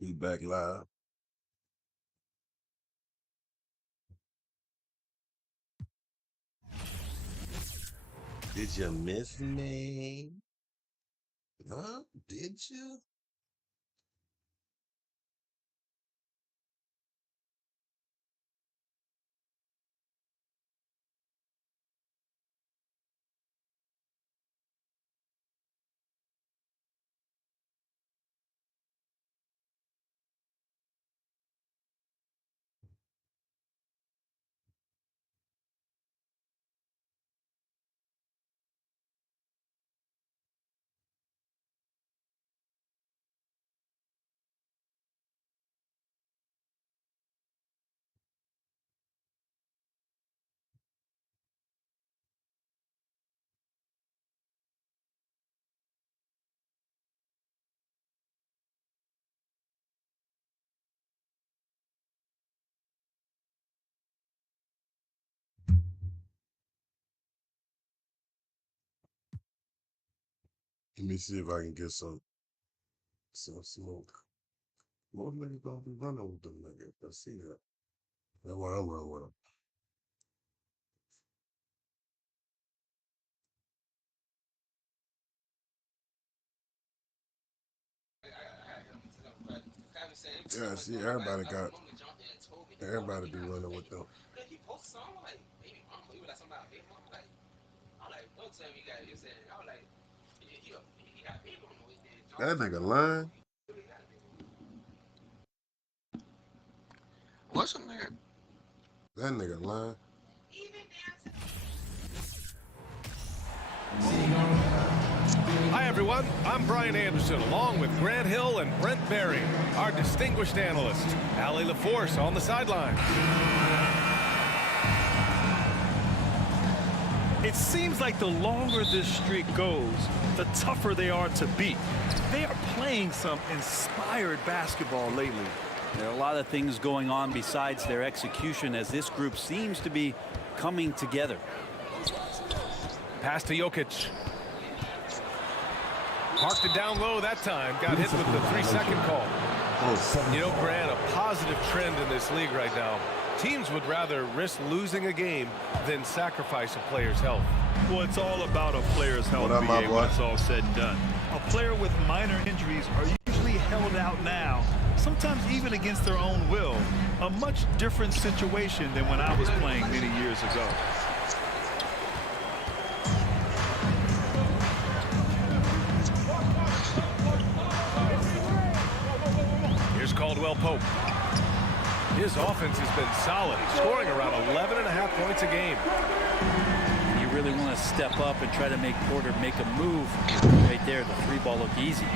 We back live. Did you miss me? Huh? Did you? Let me see if I can get some smoke. What nigga gonna be running with them niggas? I see that. That's why I'm running with them. Yeah, see, everybody be running with them. That nigga lying. What's up, nigga? That nigga lying. Hi, everyone. I'm Brian Anderson, along with Grant Hill and Brent Berry, our distinguished analyst. Allie LaForce on the sideline. It seems like the longer this streak goes, the tougher they are to beat. They are playing some inspired basketball lately. There are a lot of things going on besides their execution as this group seems to be coming together. Pass to Jokic. Parked it down low that time. Got hit with the 3-second call. You know, Grant, a positive trend in this league right now. Teams would rather risk losing a game than sacrifice a player's health. Well, it's all about a player's health when it's all said and done. A player with minor injuries are usually held out now, sometimes even against their own will. A much different situation than when I was playing many years ago. Here's Caldwell Pope. His offense has been solid, scoring around 11.5 points a game. You really want to step up and try to make Porter make a move. Right there, the three ball looked easy.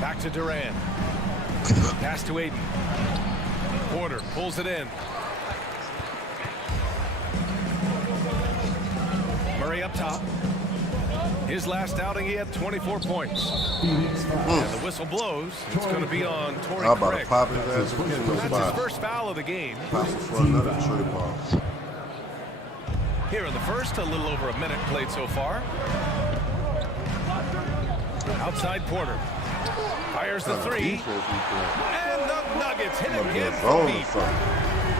Back to Durant. Pass to Aiden. Porter pulls it in. Murray up top. His last outing, he had 24 points. And the whistle blows. It's going to be on Torrey I'm about Craig. to pop his ass again. That's his first foul of the game. For another trade ball. Here in the first, a little over a minute played so far. Outside Porter. Fires the three. And the Nuggets hit him again from deep.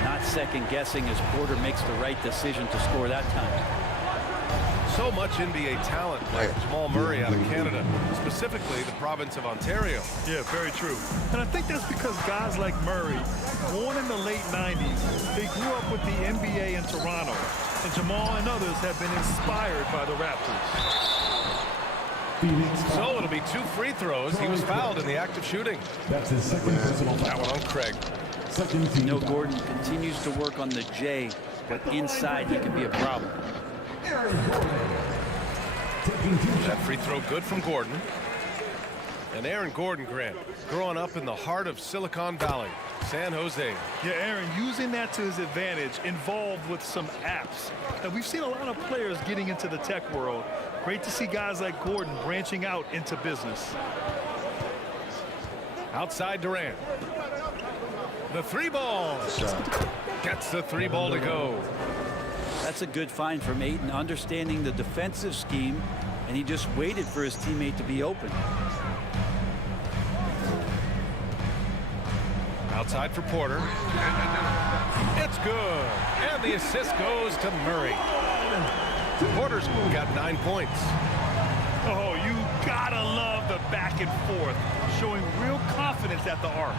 Not second guessing as Porter makes the right decision to score that time. So much NBA talent like Jamal Murray out of Canada, specifically the province of Ontario. Yeah, very true. And I think that's because guys like Murray, born in the late 90s, they grew up with the NBA in Toronto. And Jamal and others have been inspired by the Raptors. So it'll be 2 free throws. He was fouled in the act of shooting. That's his second personal That one on Craig. You know, Gordon continues to work on the J, but inside he can be a problem. That free throw good from Gordon. And Aaron Gordon, Grant, growing up in the heart of Silicon Valley, San Jose. Yeah, Aaron, using that to his advantage, involved with some apps. And we've seen a lot of players getting into the tech world. Great to see guys like Gordon branching out into business. Outside Durant. The 3-ball. Gets the 3-ball to go. That's a good find from Ayton, understanding the defensive scheme, and he just waited for his teammate to be open. Outside for Porter. It's good. And the assist goes to Murray. Porter's got 9 points. Oh, you gotta love the back and forth, showing real confidence at the arc.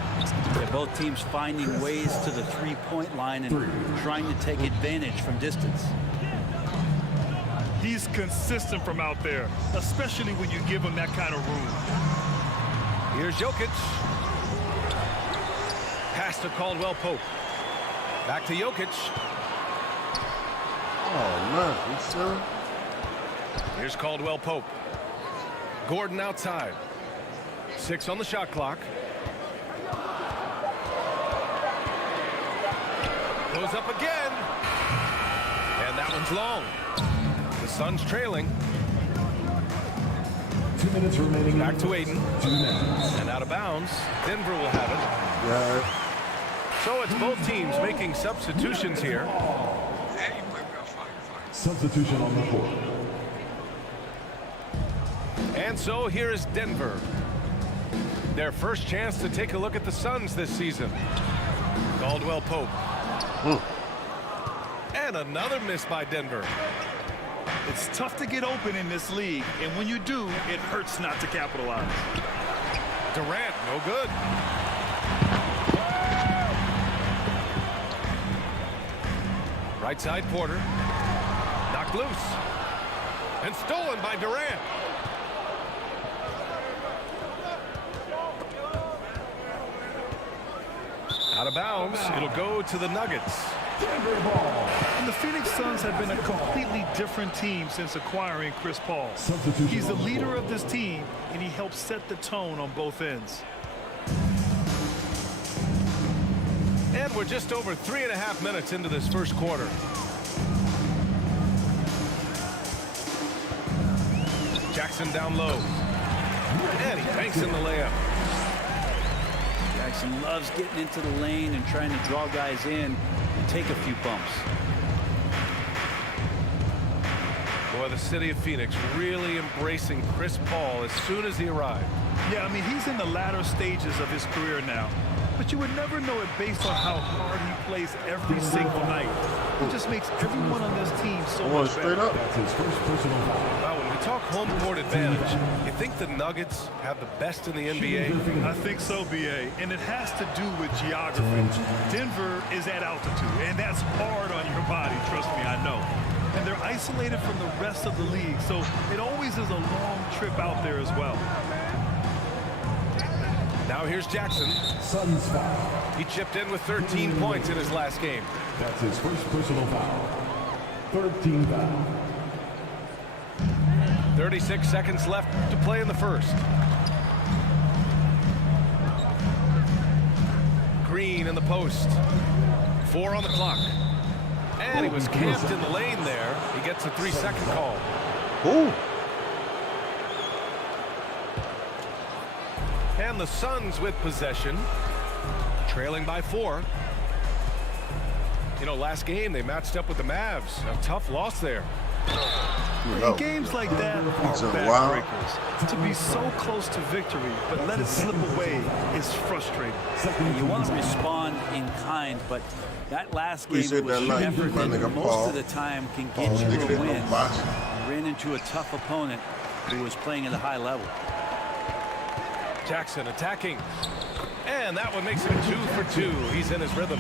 Yeah, both teams finding ways to the three-point line and trying to take advantage from distance. He's consistent from out there, especially when you give him that kind of room. Here's Jokic. Pass to Caldwell Pope. Back to Jokic. Oh, man. Sure? Here's Caldwell Pope. Gordon outside. 6 on the shot clock. Goes up again. And that one's long. The Suns trailing. 2 minutes remaining. Back to Aiden. And out of bounds. Denver will have it. Yeah. So it's both teams making substitutions here. Substitution on the court. And so here is Denver. Their first chance to take a look at the Suns this season. Caldwell Pope. And another miss by Denver. It's tough to get open in this league, and when you do, it hurts not to capitalize. Durant, no good. Right side Porter. Knocked loose. And stolen by Durant. Out of bounds. It'll go to the Nuggets. And the Phoenix Suns have been a completely different team since acquiring Chris Paul. He's the leader of this team, and he helps set the tone on both ends. And we're just over 3.5 minutes into this first quarter. Jackson down low. And he banks in the layup. Jackson loves getting into the lane and trying to draw guys in and take a few bumps. Boy, the city of Phoenix really embracing Chris Paul as soon as he arrived. Yeah, I mean, he's in the latter stages of his career now. But you would never know it based on how hard he plays every single night. He just makes everyone on this team so much better. That's his first personal foul. Wow, when we talk home court advantage, you think the Nuggets have the best in the NBA? I think so, B.A., and it has to do with geography. Denver is at altitude, and that's hard on your body, trust me, I know. And they're isolated from the rest of the league, so it always is a long trip out there as well. Now here's Jackson. Suns foul. He chipped in with 13 points in his last game. That's his first personal foul. 13 foul. 36 seconds left to play in the first. Green in the post. 4 on the clock. And he was camped in the lane there. He gets a 3-second call. Ooh. And the Suns with possession, trailing by 4. You know, last game they matched up with the Mavs. A tough loss there. In games like that are backbreakers. To be so close to victory, but let it slip away is frustrating. You want to respond in kind, but that last game Appreciate was that night, effort my that nigga most Paul. of the time can get you Nigga a didn't win. know box. Ran into a tough opponent who was playing at a high level. Jackson attacking. And that one makes it 2 for 2. He's in his rhythm.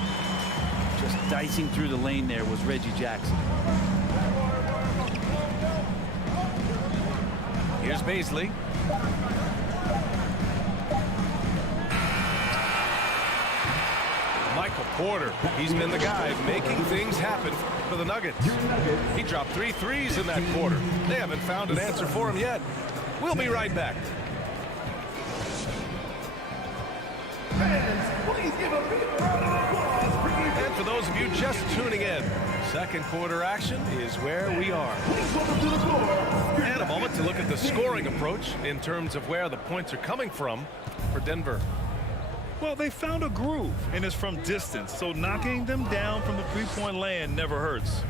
Just dicing through the lane there was Reggie Jackson. Here's Baisley. Michael Porter. He's been the guy making things happen for the Nuggets. He dropped 3 threes in that quarter. They haven't found an answer for him yet. We'll be right back. And for those of you just tuning in, second quarter action is where we are. And a moment to look at the scoring approach in terms of where the points are coming from for Denver. Well, they found a groove, and it's from distance, so knocking them down from the three-point land never hurts.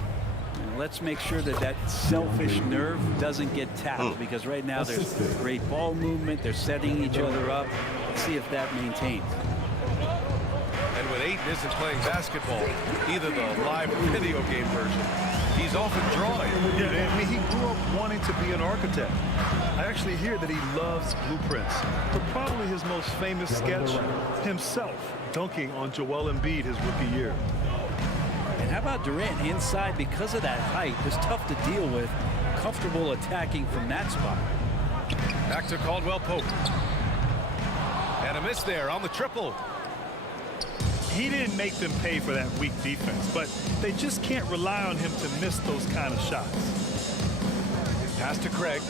And let's make sure that that selfish nerve doesn't get tapped, because right now there's great ball movement. They're setting each other up. Let's see if that maintains. Ayton isn't playing basketball, either the live or video game version. He's often drawing. Yeah, I mean, he grew up wanting to be an architect. I actually hear that he loves blueprints. But probably his most famous sketch, himself dunking on Joel Embiid his rookie year. And how about Durant inside? Because of that height, it's tough to deal with. Comfortable attacking from that spot. Back to Caldwell Pope. And a miss there on the triple. He didn't make them pay for that weak defense, but they just can't rely on him to miss those kind of shots. Pass to Craig.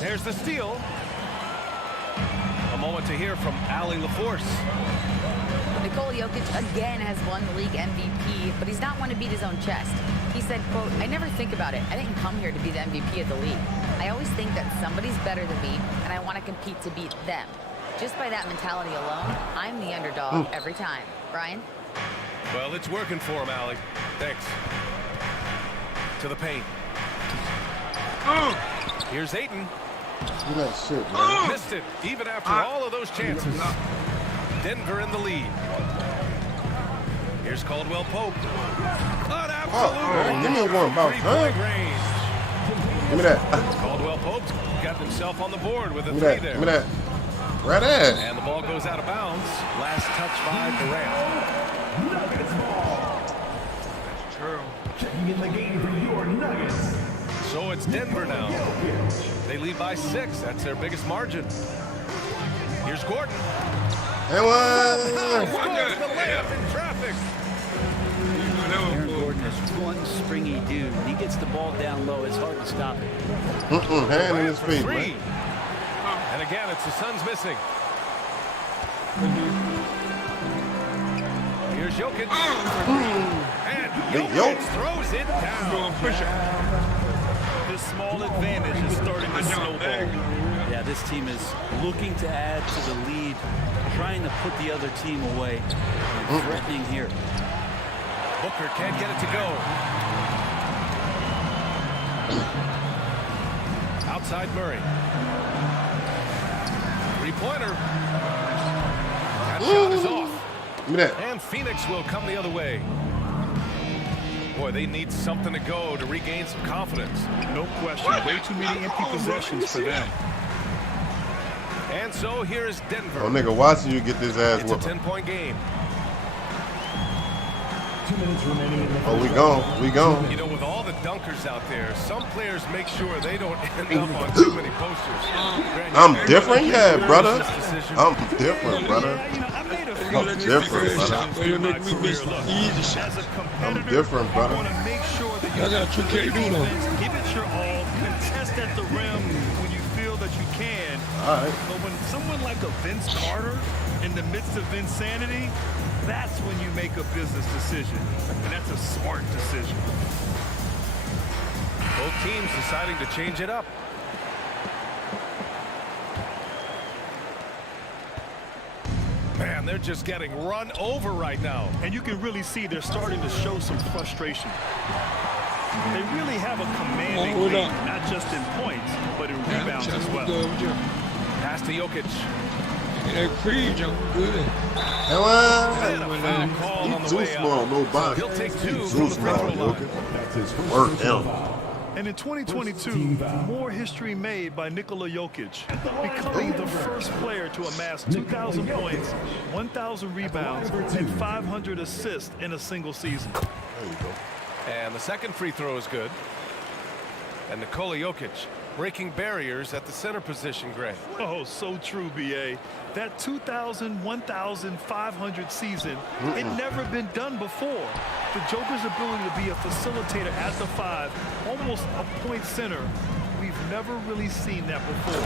There's the steal. A moment to hear from Allie LaForce. Nikola Jokic again has won the league MVP, but he's not one to beat his own chest. He said, quote, "I never think about it. I didn't come here to be the MVP of the league. I always think that somebody's better than me, and I want to compete to beat them. Just by that mentality alone, I'm the underdog every time." Brian? Well, it's working for him, Allie. Thanks. To the paint. Here's Ayton. Do that shit, man. Missed it, even after all of those chances. Denver in the lead. Here's Caldwell Pope. An absolute give me one about three-point range. Give me that. Caldwell Pope's got himself on the board with a Give me three that. there. Give me that. Right there. And the ball goes out of bounds. Last touch by Durant. Checking in the game for your Nuggets. So it's Denver now. They lead by 6. That's their biggest margin. Here's Gordon. And one. Scores the layup in traffic. Aaron Gordon is one springy dude. When he gets the ball down low, it's hard to stop it. Hand in his For feet, three. man. And again, it's the Suns missing. Here's Jokic. And Jokic throws it down. This small advantage is starting to snowball. Yeah, this team is looking to add to the lead, trying to put the other team away, and threatening here. Booker can't get it to go. Outside Murray. Three-pointer. That shot is off. Give me that. And Phoenix will come the other way. Boy, they need something to go to regain some confidence. No question. Way too many empty possessions for them. And so here is Denver. Oh, nigga, watching you get this ass It's a whooped. 10-point game. 2 minutes remaining in the Oh, we gone. We gone. You know, with all the dunkers out there, some players make sure they don't end up on too many posters. I'm different, yeah, brother. I'm different, brother. Yeah, you know, I made a few I'm different, brother. in my career. Look, as a I'm competitor, different, you brother. want to make sure that you got your defense, give it your all, contest at the rim when you feel that you can. All right. But when someone like a Vince Carter in the midst of insanity, that's when you make a business decision. And that's a smart decision. Both teams deciding to change it up. Man, they're just getting run over right now. And you can really see they're starting to show some frustration. They really have a commanding lead, not just in points, but in rebounds as well. Pass to Jokic. And And a foul called on he the too way small, out. no body. He'll take 2 He from too the free small, throw line. Jokic. That's his first Work personal him. foul. And in 2022, more history made by Nikola Jokic, becoming the first player to amass 2,000 points, 1,000 rebounds, and 500 assists in a single season. There you go. And the second free throw is good. And Nikola Jokic breaking barriers at the center position, Greg. Oh, so true, B.A. That 2,000, 1,500 season, it never been done before. The Joker's ability to be a facilitator at the 5, almost a point center, we've never really seen that before.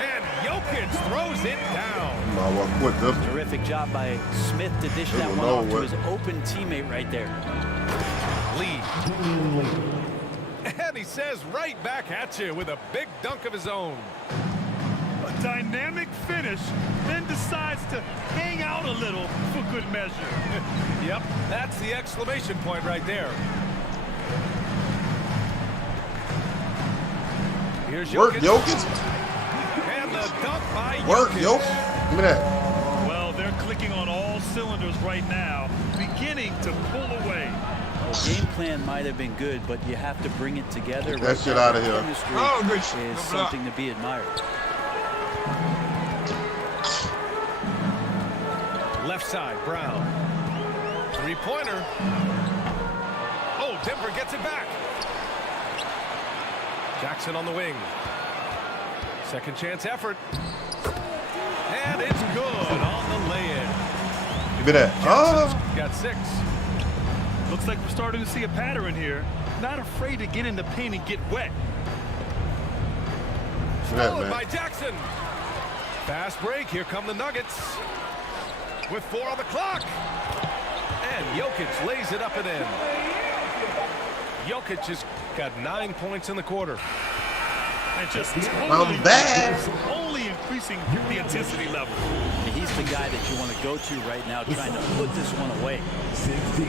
And Jokic throws it down. Might well quit this. Terrific job by Smith to dish that one off to his open teammate right there. Lead. And he says right back at you with a big dunk of his own. A dynamic finish, then decides to hang out a little for good measure. Yep, that's the exclamation point right there. Here's Work, Jokic. Jokic. And the dunk by Work, Jokic. Jokic. Give me that. Well, they're clicking on all cylinders right now, beginning to pull away. Well, game plan might have been good, but you have to bring it together. Get that shit out of here. Chemistry is something to be admired. Left side, Brown. Three-pointer. Oh, Denver gets it back. Jackson on the wing. Second chance effort. And it's good on the lay-in. Give me that. Oh. Got 6. Looks like we're starting to see a pattern here. Not afraid to get in the paint and get wet. Followed by Jackson. Fast break. Here come the Nuggets. With 4 on the clock. And Jokic lays it up and in. Jokic has got 9 points in the quarter. And just I'm back. only increasing the intensity level. And he's the guy that you want to go to right now, trying to put this one away. 16.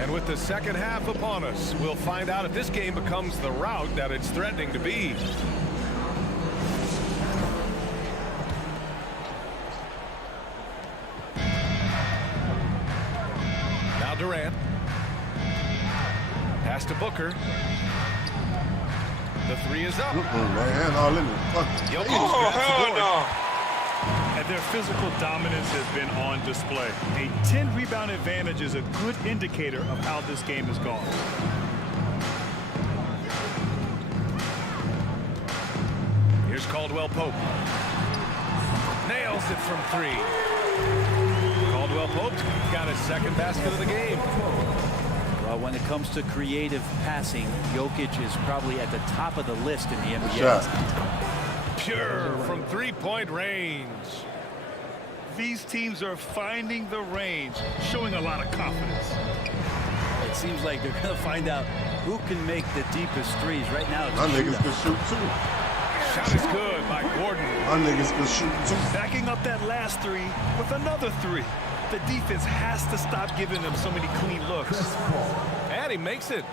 And with the second half upon us, we'll find out if this game becomes the rout that it's threatening to be. Now Durant. Pass to Booker. The 3 is up. Man, all in it. Jokic grabs the board. And their physical dominance has been on display. A 10-rebound advantage is a good indicator of how this game has gone. Here's Caldwell Pope. Nails it from 3. Caldwell Pope got his second basket of the game. Well, when it comes to creative passing, Jokic is probably at the top of the list in the NBA. Shot. Pure from 3-point range. These teams are finding the range, showing a lot of confidence. It seems like they're going to find out who can make the deepest threes. Right now, it's My a niggas shootout. can shoot too. Shot is good by Gordon. My niggas can shoot too. Backing up that last 3 with another 3. The defense has to stop giving them so many clean looks. And he makes it.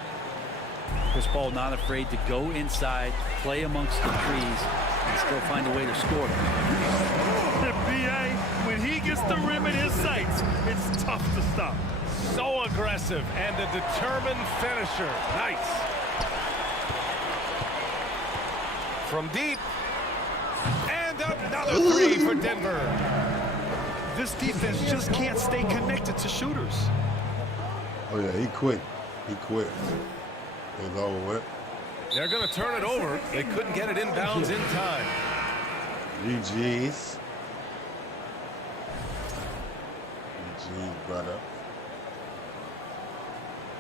Chris Paul not afraid to go inside, play amongst the trees, and still find a way to score. B.A., when he gets the rim in his sights, it's tough to stop. So aggressive and a determined finisher. Nice. From deep. And another 3 for Denver. This defense just can't stay connected to shooters. Oh yeah, he quit. He quit. It's over with. They're going to turn it over. They couldn't get it inbounds in time. GG's. GG's, brother.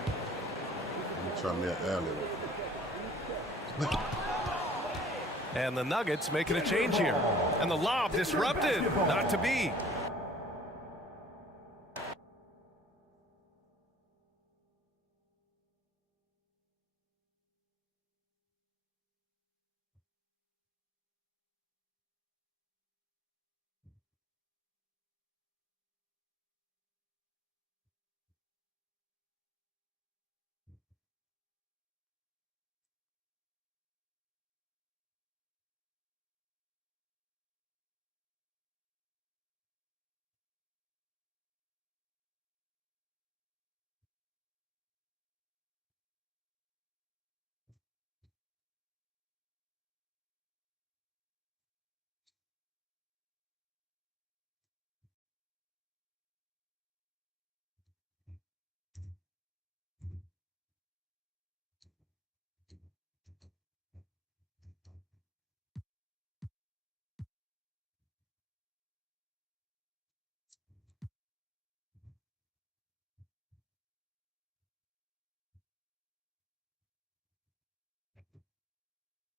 Let me try me an alley. And the Nuggets making a change here. And the lob disrupted. Not to be.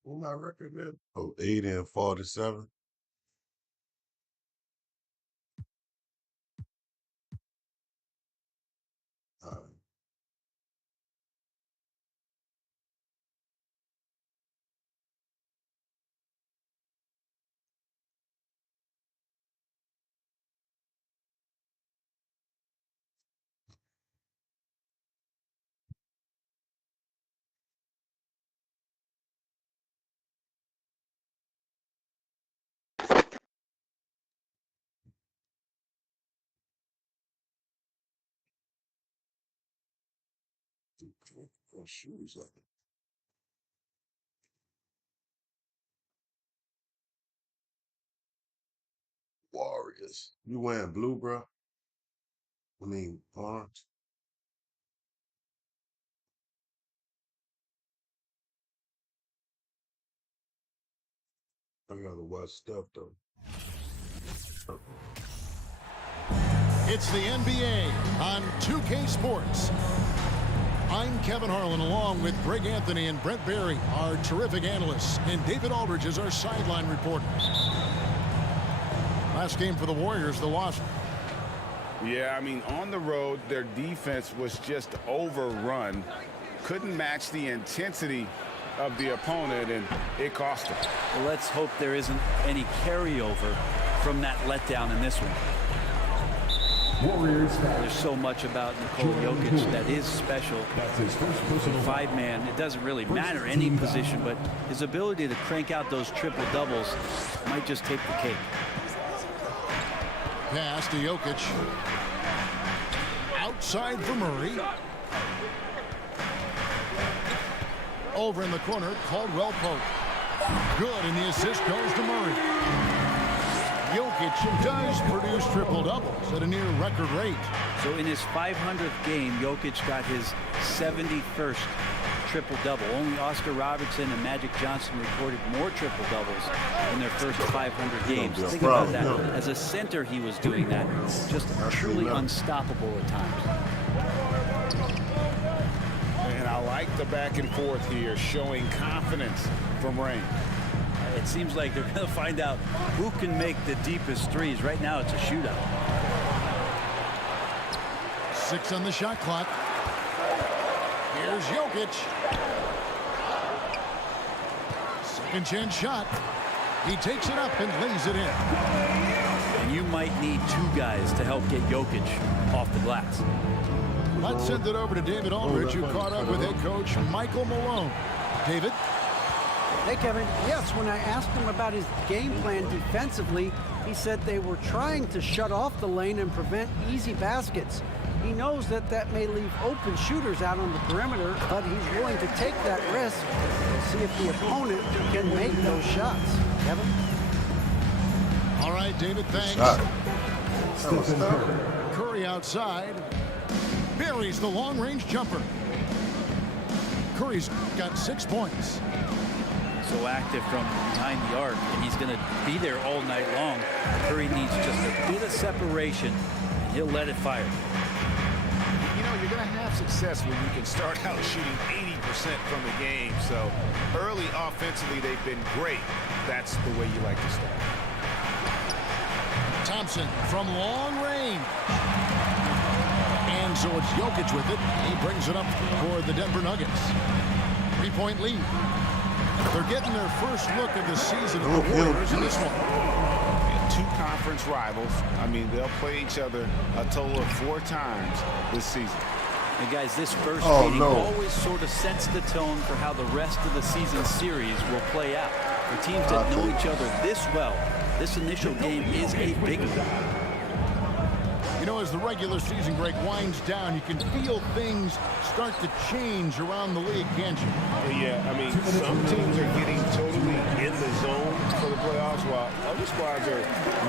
What my record is? Oh, 80-47. All right. What shoes like? Warriors. You wearing blue, bro? I mean, orange. I gotta watch stuff though. It's the NBA on 2K Sports. I'm Kevin Harlan, along with Greg Anthony and Brent Barry, our terrific analysts, and David Aldridge is our sideline reporter. Last game for the Warriors, the loss. Yeah, I mean, on the road, their defense was just overrun. Couldn't match the intensity of the opponent, and it cost them. Well, let's hope there isn't any carryover from that letdown in this one. Warriors. There's so much about Nikola Jokic that is special. That's his first personal Five-man, it doesn't really matter any position, but his ability to crank out those triple-doubles might just take the cake. Pass to Jokic. Outside for Murray. Over in the corner, Caldwell Pope. Good, and the assist goes to Murray. Jokic does produce triple-doubles at a near record rate. So in his 500th game, Jokic got his 71st triple-double. Only Oscar Robertson and Magic Johnson recorded more triple-doubles in their first 500 games. Think about that. As a center, he was doing that. Just truly unstoppable at times. And I like the back and forth here, showing confidence from Rain. It seems like they're going to find out who can make the deepest threes. Right now, it's a shootout. 6 on the shot clock. Here's Jokic. Second chance shot. He takes it up and lays it in. And you might need two guys to help get Jokic off the glass. Let's send it over to David Aldridge, who caught up with head coach Michael Malone. David? Hey, Kevin. Yes, when I asked him about his game plan defensively, he said they were trying to shut off the lane and prevent easy baskets. He knows that that may leave open shooters out on the perimeter, but he's willing to take that risk and see if the opponent can make those shots. Kevin? All right, David, thanks. Curry outside. Buries the long-range jumper. Curry's got 6 points. So active from behind the arc, and he's going to be there all night long. Curry needs just a bit of separation, and he'll let it fire. You know, you're going to have success when you can start out shooting 80% from the game. So early offensively, they've been great. That's the way you like to start. Thompson from long range. And so it's Jokic with it. He brings it up for the Denver Nuggets. 3-point lead. They're getting their first look of the season of the Warriors in this one. Two conference rivals. I mean, they'll play each other a total of 4 times this season. And guys, this first meeting always sort of sets the tone for how the rest of the season series will play out. For teams that know each other this well, this initial game is a big one. You know, as the regular season, Greg, winds down, you can feel things start to change around the league, can't you? Yeah, I mean, some teams are getting totally in the zone for the playoffs, while other squads are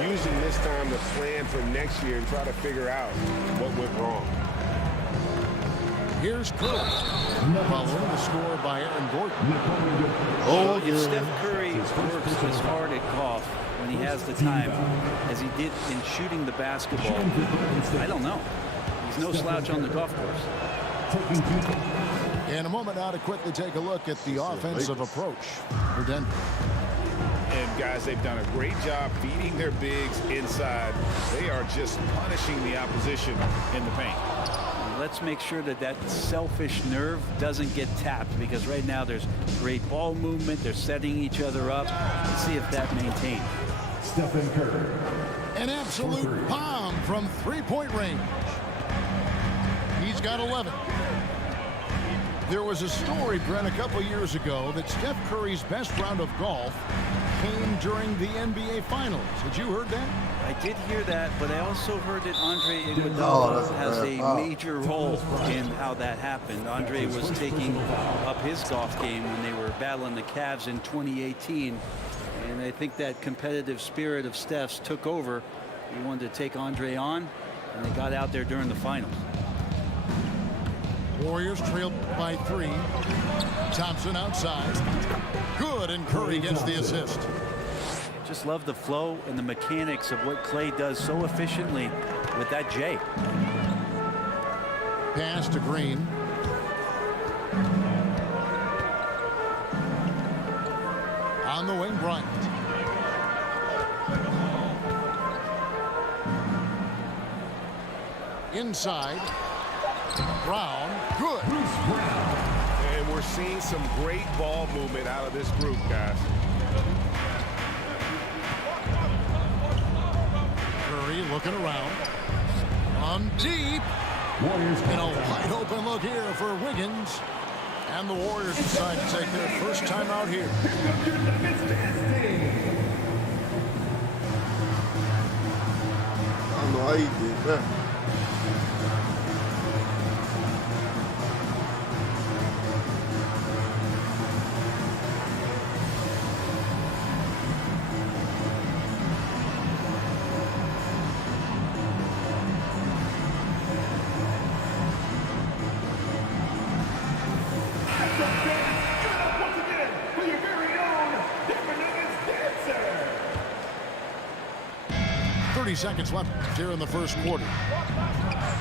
using this time to plan for next year and try to figure out what went wrong. Here's Curry, following the score by Aaron Gordon. Oh, if Steph Curry works as hard at golf when he has the time as he did in shooting the basketball, I don't know. He's no slouch on the golf course. In a moment now to quickly take a look at the offensive approach for Denver. And guys, they've done a great job feeding their bigs inside. They are just punishing the opposition in the paint. Let's make sure that that selfish nerve doesn't get tapped, because right now there's great ball movement. They're setting each other up. Let's see if that maintains. Stephen Curry. An absolute bomb from 3-point range. He's got 11. There was a story, Brent, a couple years ago that Steph Curry's best round of golf came during the NBA Finals. Had you heard that? I did hear that, but I also heard that Andre Iguodala has a major role in how that happened. Andre was taking up his golf game when they were battling the Cavs in 2018, and I think that competitive spirit of Steph's took over. He wanted to take Andre on, and they got out there during the finals. Warriors trailed by 3. Thompson outside. Good, and Curry gets the assist. Just love the flow and the mechanics of what Clay does so efficiently with that J. Pass to Green. On the wing, Bryant. Inside. Brown, good. And we're seeing some great ball movement out of this group, guys. Curry looking around. On deep. Warriors in a wide open look here for Wiggins. And the Warriors decide to take their first time out here. I don't know how he did that. Seconds left here in the first quarter.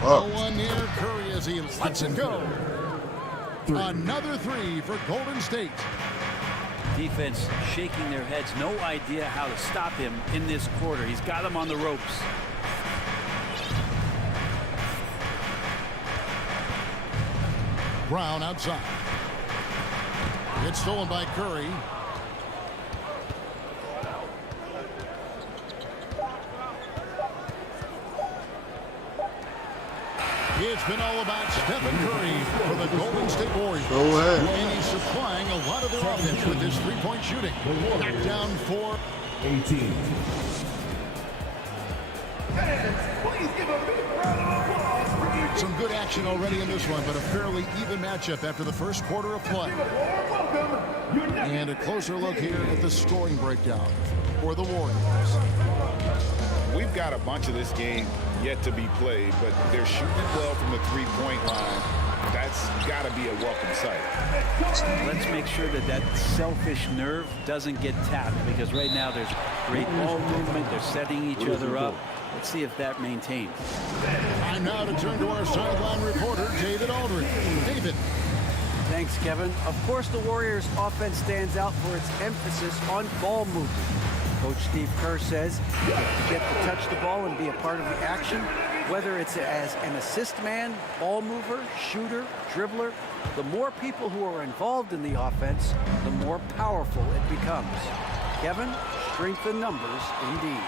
No one near Curry as he lets it go. Another 3 for Golden State. Defense shaking their heads. No idea how to stop him in this quarter. He's got him on the ropes. Brown outside. It's stolen by Curry. It's been all about Stephen Curry for the Golden State Warriors. Go ahead. And he's supplying a lot of their offense with his three-point shooting. Back down for 18. Please give a big round of applause. Some good action already in this one, but a fairly even matchup after the first quarter of play. And a closer look here at the scoring breakdown for the Warriors. We've got a bunch of this game yet to be played, but they're shooting well from the three-point line. That's got to be a welcome sight. Let's make sure that that selfish nerve doesn't get tapped, because right now there's great ball movement. They're setting each other up. Let's see if that maintains. Time now to turn to our sideline reporter, David Aldridge. David. Thanks, Kevin. Of course, the Warriors' offense stands out for its emphasis on ball movement. Coach Steve Kerr says you get to touch the ball and be a part of the action, whether it's as an assist man, ball mover, shooter, dribbler. The more people who are involved in the offense, the more powerful it becomes. Kevin, strength in numbers indeed.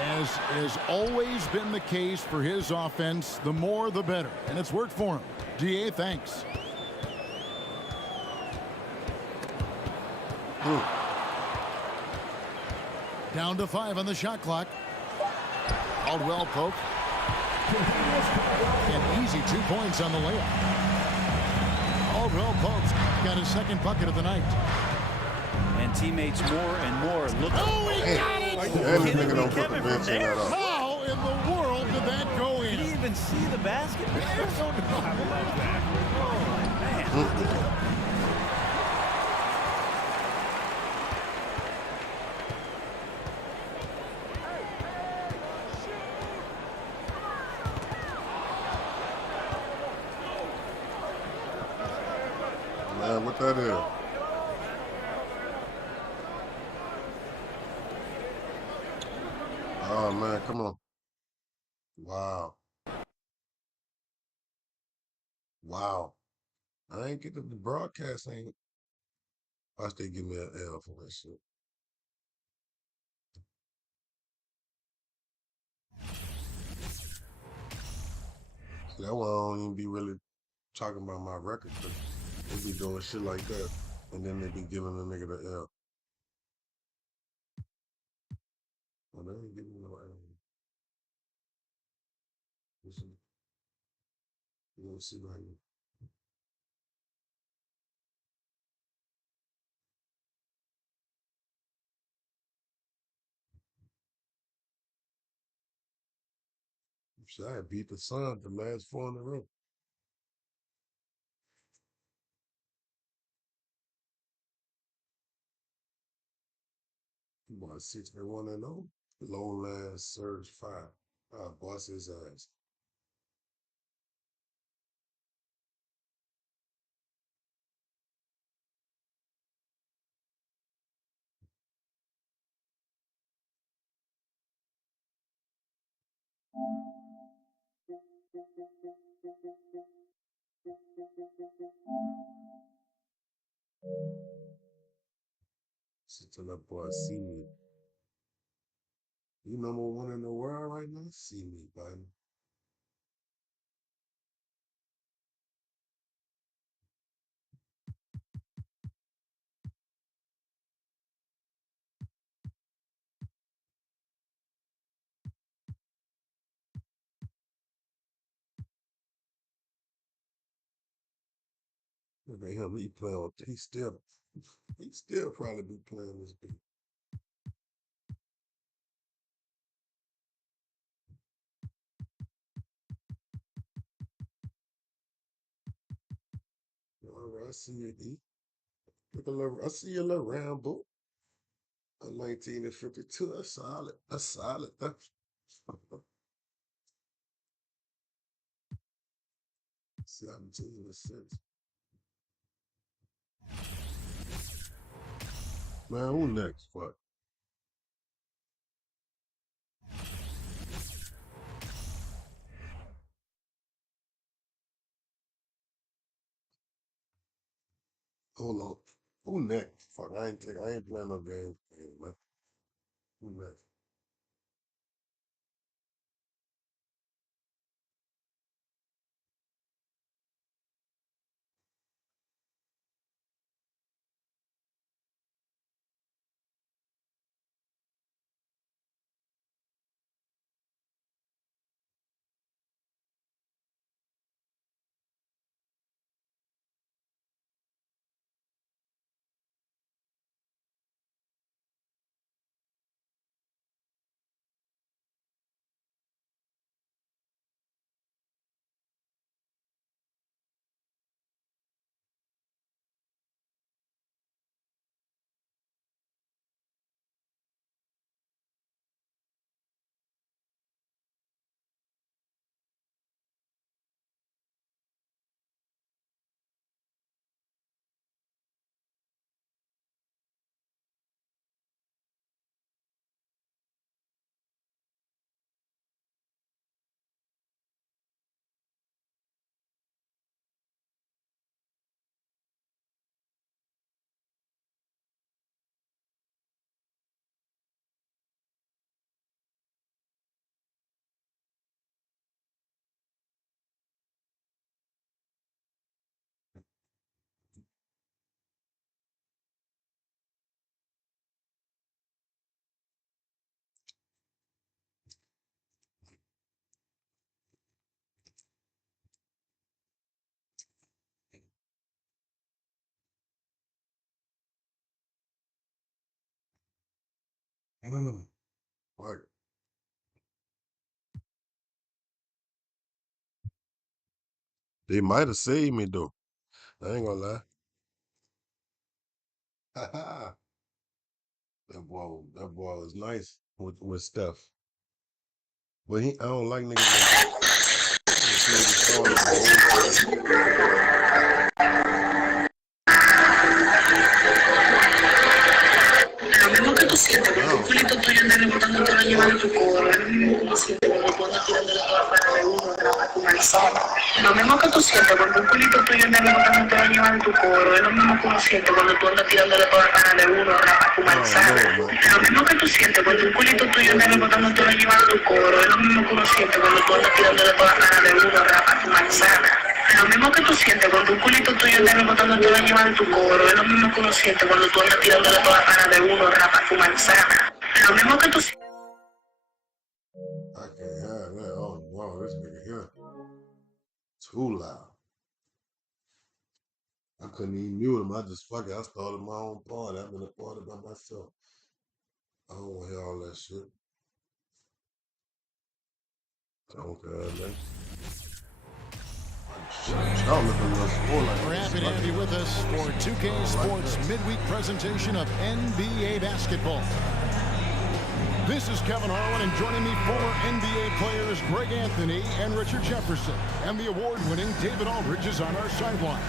As has always been the case for his offense, the more the better. And it's worked for him. DA, thanks. Down to 5 on the shot clock. Caldwell poke. An easy 2 points on the layup. Caldwell pokes. Got his second bucket of the night. And teammates more and more look. Oh, he got it! How in the world did that go in? Did he even see the basket? Man, what that is? Oh, man, come on. Wow. Wow. I ain't get the broadcast. Watch they give me an L for that shit. See, that one don't even be really talking about my record. They be doing shit like that, and then they be giving a nigga the L. Well, they ain't giving no L. Listen, you gonna see right here. So I beat the Suns the last 4 in a row. About 61-0. Low last surge 5. I bust his ass. Sit till that boy see me. You number 1 in the world right now? See me, buddy. Look at him, he playing. He still probably be playing this beat. All right, I see you, D. Look a little, I see you a little Rambo. A 1952. That's solid. That's solid. That's 17 assists. Man, who next? Fuck. Hold on. Who next? Fuck, I ain't playing no game, man. Who next? I don't know. Fuck. They might have saved me though. I ain't gonna lie. That boy was nice with Steph. But I don't like niggas like Lo mismo que tú sientes cuando un culito tuyo anda rebotando, te lo lleva en tu coro. Es lo mismo que tú sientes cuando tú andas tirándole toda fuera de uno, a tu manzana. Lo mismo que tú sientes cuando un culito tuyo anda rebotando, te lo lleva en tu coro. Es lo mismo que uno siente cuando tú andas tirándole toda fuera de uno, a tu manzana. Lo mismo que tú sientes cuando un culito tuyo anda rebotando, te lo lleva en tu coro. Es lo mismo que uno siente cuando tú andas tirándole toda fuera de uno, a tu manzana. Lo mismo que tú sientes cuando un culito tuyo anda rebotando todo el llevar tu coro. Es lo mismo que uno siente cuando tú andas tirándole toda la cara de uno, rapa tu manzana. Lo mismo que tú sientes. I can't have that. Oh, wow, this nigga here. Too loud. I couldn't even mute him. I just fuck it. I started my own party. I've been a party by myself. I don't want to hear all that shit. I don't care, man. Y'all look a little spoiled like We're happy to have you with us for 2K Sports midweek presentation of NBA basketball. This is Kevin Harlan, and joining me, former NBA players Greg Anthony and Richard Jefferson. And the award-winning David Aldridge is on our sideline.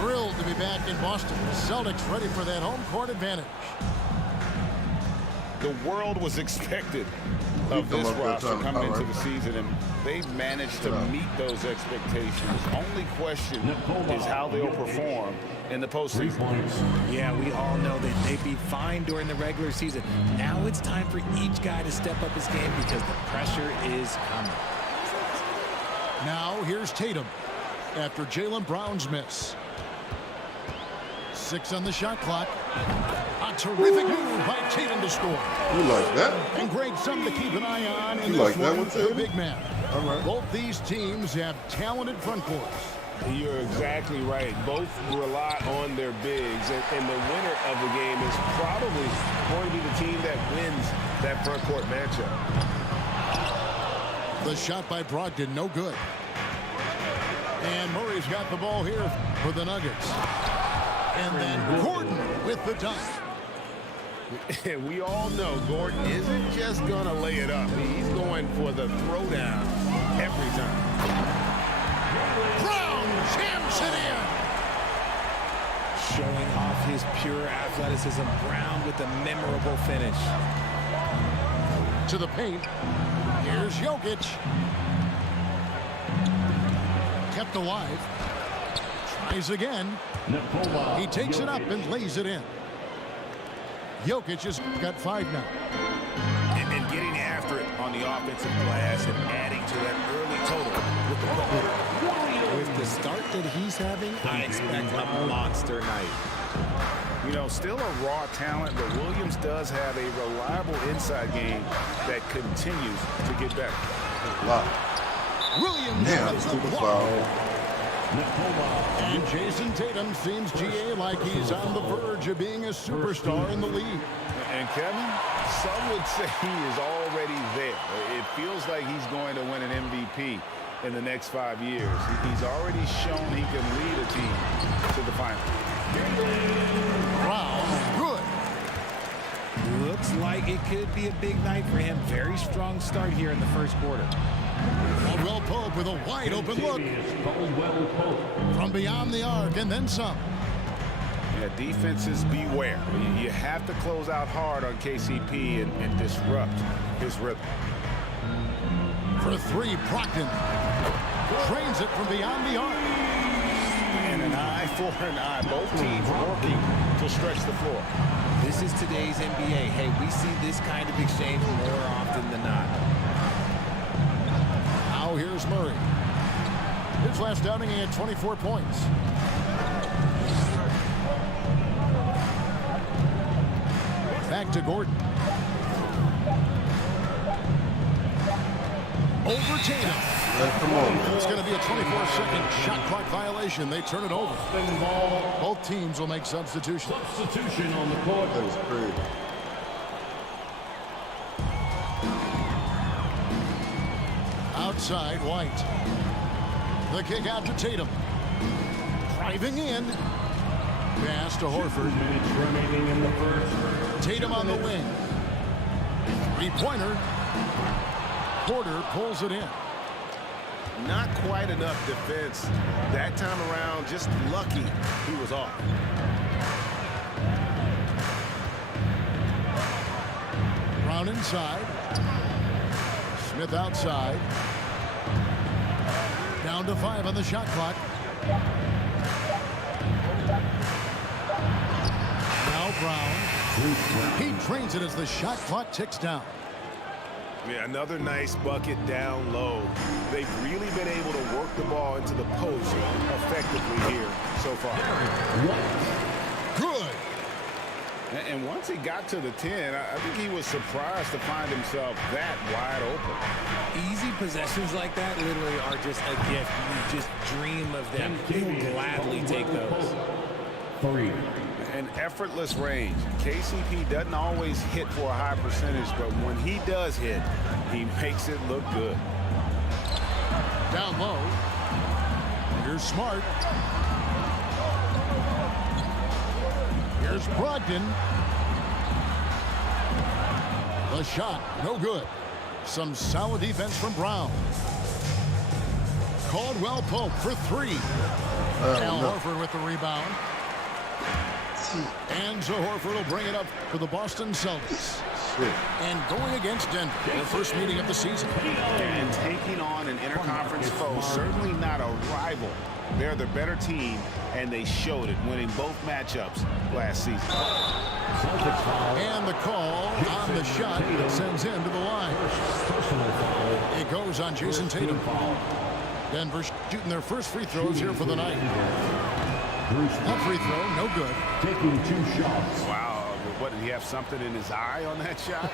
Thrilled to be back in Boston. The Celtics ready for that home court advantage. The world was expected of this roster coming into the season, and they've managed to meet those expectations. Only question is how they'll perform in the postseason. Yeah, we all know that they'd be fine during the regular season. Now it's time for each guy to step up his game because the pressure is coming. Now here's Tatum after Jaylen Brown's miss. 6 on the shot clock. A terrific move by Tatum to score. You like that? And Greg, something to keep an eye on in You this like that one one, for the Tatum? big man. All right. Both these teams have talented front courts. You're exactly right. Both rely on their bigs, and the winner of the game is probably going to be the team that wins that front court matchup. The shot by Brogdon, no good. And Murray's got the ball here for the Nuggets. And then Gordon with the dunk. We all know Gordon isn't just going to lay it up. He's going for the throwdown every time. Brown jams it in. Showing off his pure athleticism. Brown with a memorable finish. To the paint. Here's Jokic. Kept alive. Tries again. He takes it up and lays it in. Jokic has got 5 now. And getting after it on the offensive glass and adding to that early total with the ball. With the start that he's having, I expect a monster night. You know, still a raw talent, but Williams does have a reliable inside game that continues to get better. Wow. Williams Damn, with the super block. foul. And Jason Tatum seems, GA, like he's on the verge of being a superstar in the league. And Kevin, some would say he is already there. It feels like he's going to win an MVP in the next 5 years. He's already shown he can lead a team to the finals. Brown, good. Looks like it could be a big night for him. Very strong start here in the first quarter. Caldwell Pope with a wide open look from beyond the arc and then some. Yeah, defenses beware. You have to close out hard on KCP and disrupt his rhythm. For 3, Brogdon trains it from beyond the arc. And an eye for an eye. Both teams working to stretch the floor. This is today's NBA. Hey, we see this kind of exchange more often than not. Now here's Murray. His last outing, he had 24 points. Back to Gordon. Over Tatum. Come on, man. It's going to be a 24-second shot clock violation. They turn it over. Both teams will make substitutions. Substitution on the court. That was crazy. Outside, White. The kick out to Tatum. Driving in. Pass to Horford. Remaining in the first. Tatum on the wing. 3-pointer. Porter pulls it in. Not quite enough defense that time around. Just lucky he was off. Brown inside. Smith outside. Down to 5 on the shot clock. Now Brown. He drains it as the shot clock ticks down. Yeah, another nice bucket down low. They've really been able to work the ball into the post effectively here so far. Good. And once he got to the 10, I think he was surprised to find himself that wide open. Easy possessions like that literally are just a gift. You just dream of them. He will gladly take those. 3. An effortless range. KCP doesn't always hit for a high percentage, but when he does hit, he makes it look good. Down low. Here's Smart. Here's Brogdon. The shot, no good. Some solid defense from Brown. Caldwell Pope for 3. Al Horford with the rebound. And so Horford will bring it up for the Boston Celtics. And going against Denver, their first meeting of the season. And taking on an interconference foe, certainly not a rival. They're the better team, and they showed it, winning both matchups last season. And the call on the shot that sends him to the line. It goes on Jason Tatum. Denver shooting their first free throws here for the night. That free throw, no good. Taking 2 shots. Wow, what, did he have something in his eye on that shot?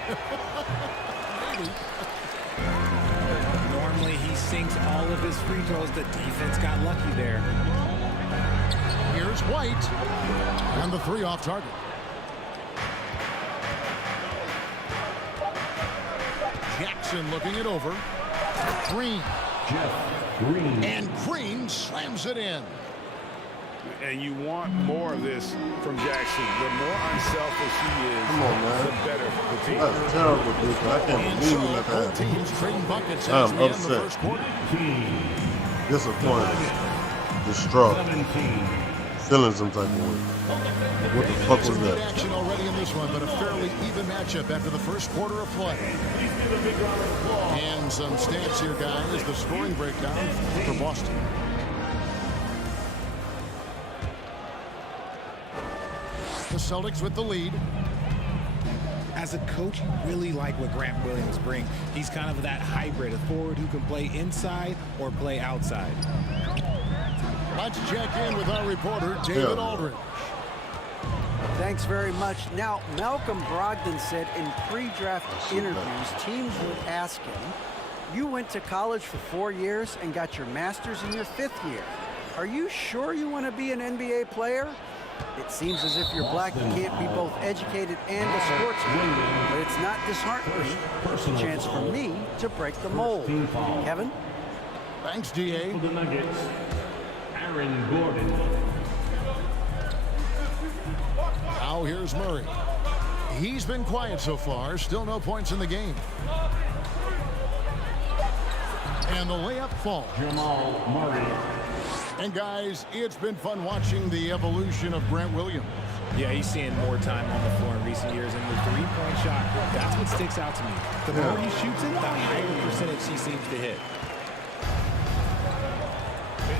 Normally he sinks all of his free throws. The defense got lucky there. Here's White. And the 3 off target. Jackson looking it over. Green. Jeff Green. And Green slams it in. And you want more of this from Jackson. The more unselfish he is, the better for the team. That's terrible, dude. I can't believe you let that happen. Teams trading buckets I'm in the upset. first quarter. Disappointed. Distraught. Feeling some type of way. What the fuck was that? Action already in this one, but a fairly even matchup after the first quarter of play. And some stats here, guys. The scoring breakdown for Boston. The Celtics with the lead. As a coach, you really like what Grant Williams brings. He's kind of that hybrid, a forward who can play inside or play outside. Let's check in with our reporter, David Aldridge. Thanks very much. Now, Malcolm Brogdon said in pre-draft interviews, teams would ask him, you went to college for 4 years and got your master's in your 5th year. Are you sure you want to be an NBA player? It seems as if you're black, you can't be both educated and a sportsman, but it's not disheartening. It's a chance for me to break the mold. Kevin? Thanks, DA. For the Nuggets, Aaron Gordon. Now here's Murray. He's been quiet so far, still no points in the game. And the layup falls. Jamal Murray. And guys, it's been fun watching the evolution of Grant Williams. Yeah, he's seeing more time on the floor in recent years, and the 3-point shot, that's what sticks out to me. The more he shoots it, the higher percentage he seems to hit.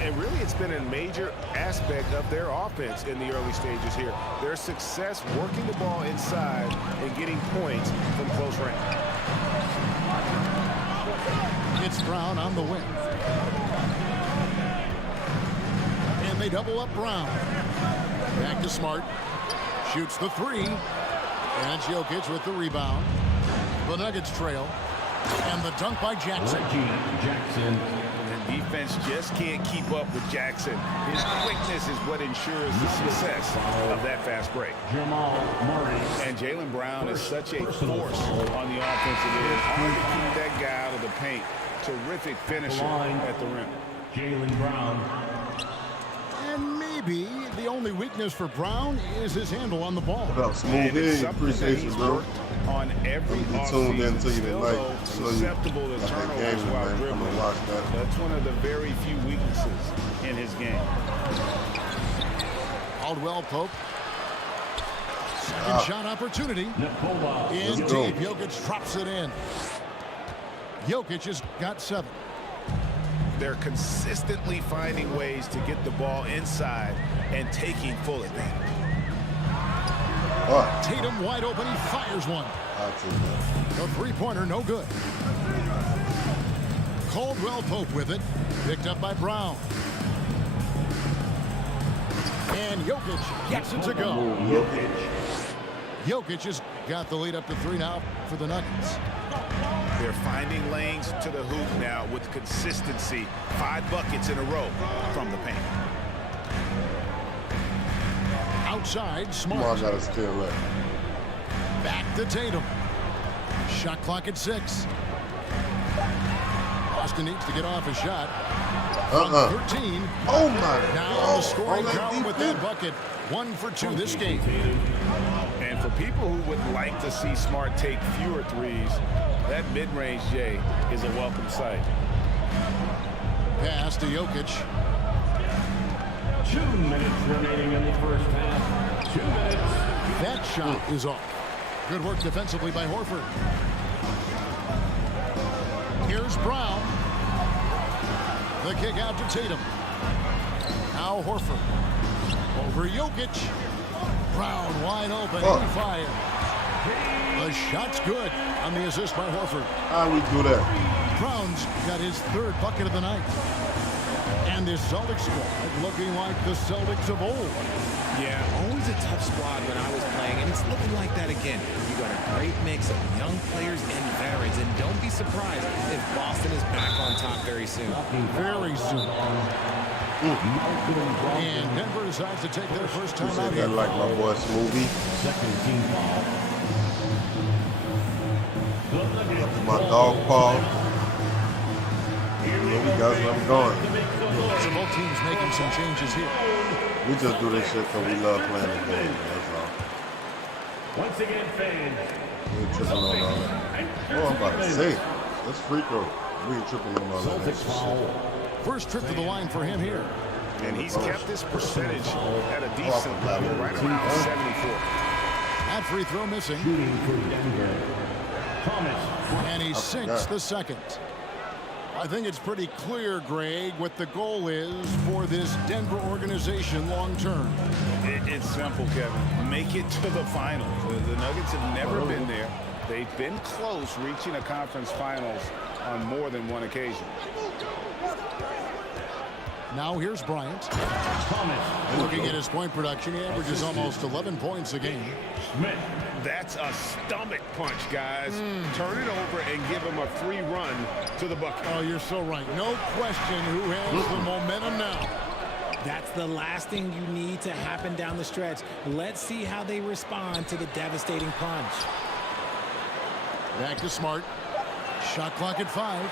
And really, it's been a major aspect of their offense in the early stages here. Their success working the ball inside and getting points from close range. It's Brown on the wing. And they double up Brown. Back to Smart. Shoots the 3. And Jokic with the rebound. The Nuggets trail. And the dunk by Jackson. Jackson. And defense just can't keep up with Jackson. His quickness is what ensures the success of that fast break. Jamal Murray. And Jaylen Brown is such a force on the offensive end. Hard to keep that guy out of the paint. Terrific finisher at the rim. Jaylen Brown. And maybe the only weakness for Brown is his handle on the ball. What up, Smooth? Hey, appreciate you, bro. On every tuned in to you tonight. Susceptible to turnovers while dribbling. That's one of the very few weaknesses in his game. Caldwell Pope. Second shot opportunity. In deep. Jokic drops it in. Jokic has got 7. They're consistently finding ways to get the ball inside and taking full advantage. Tatum wide open. He fires one. I'll take that. The three-pointer, no good. Caldwell Pope with it. Picked up by Brown. And Jokic gets it to go. Jokic has got the lead up to 3 now for the Nuggets. They're finding lanes to the hoop now with consistency. 5 buckets in a row from the paint. Outside, Smart. Come on, gotta steal that. Back to Tatum. Shot clock at 6. Austin needs to get off a shot. 13. Oh my Now God. the scoring column with that bucket. 1 for 2 this game. And for people who would like to see Smart take fewer threes, that mid-range J is a welcome sight. Pass to Jokic. 2 minutes remaining in the first half. 2 minutes. That shot is off. Good work defensively by Horford. Here's Brown. The kick out to Tatum. Now Horford. Over Jokic. Brown wide open. He fired. The shot's good on the assist by Horford. How we do that? Brown's got his 3rd bucket of the night. And this Celtics squad looking like the Celtics of old. Yeah, always a tough squad when I was playing, and it's looking like that again. You got a great mix of young players and veterans, and don't be surprised if Boston is back on top very soon. Very soon. And Denver decides to take their first time out here. Like my boy Smoothie. Second team foul. My dog paw. Here we go, I'm going. So both teams making some changes here. We just do this shit because we love playing the game. That's all. Once again, fans. We ain't tripping on all that. Oh, I'm about to say, that's free throw. We ain't tripping on all that extra shit. First trip to the line for him here. And he's kept this percentage at a decent level, right around 74. That free throw missing. Shooting for Denver. Thomas. And he sinks the second. I think it's pretty clear, Greg, what the goal is for this Denver organization long term. It's simple, Kevin. Make it to the finals. The Nuggets have never been there. They've been close reaching a conference finals on more than one occasion. Now here's Bryant. Thomas. Looking at his point production, he averages almost 11 points a game. Smith. That's a stomach punch, guys. Turn it over and give him a free run to the bucket. Oh, you're so right. No question who has the momentum now. That's the last thing you need to happen down the stretch. Let's see how they respond to the devastating punch. Back to Smart. Shot clock at 5.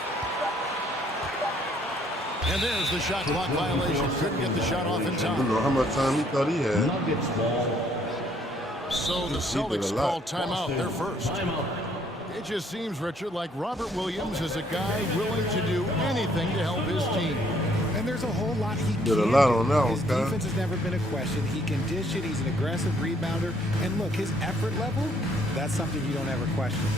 And there's the shot clock violation. Couldn't get the shot off in You time. know how much time he thought he had. Nuggets ball. So the Celtics call timeout. They're first. Timeout. It just seems, Richard, like Robert Williams is a guy willing to do anything to help his team. And there's a whole lot he Did a can lot do. on that one, His Kyle. defense has never been a question. He can dish it. He's an aggressive rebounder. And look, his effort level, that's something you don't ever question.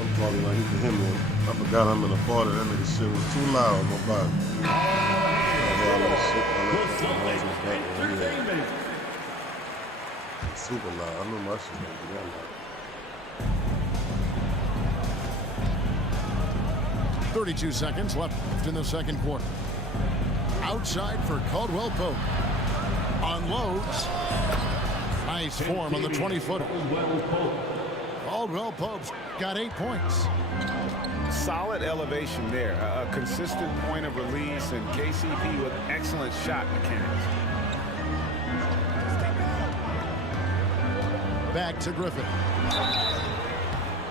I'm probably like him. I forgot I'm in the party. That nigga shit was too loud on my body. Super loud. I know my shit gonna be that loud. 32 seconds left in the second quarter. Outside for Caldwell Pope. Unloads. Nice form on the 20-footer. Caldwell Pope's got 8 points. Solid elevation there. A consistent point of release, and KCP with excellent shot mechanics. Back to Griffin.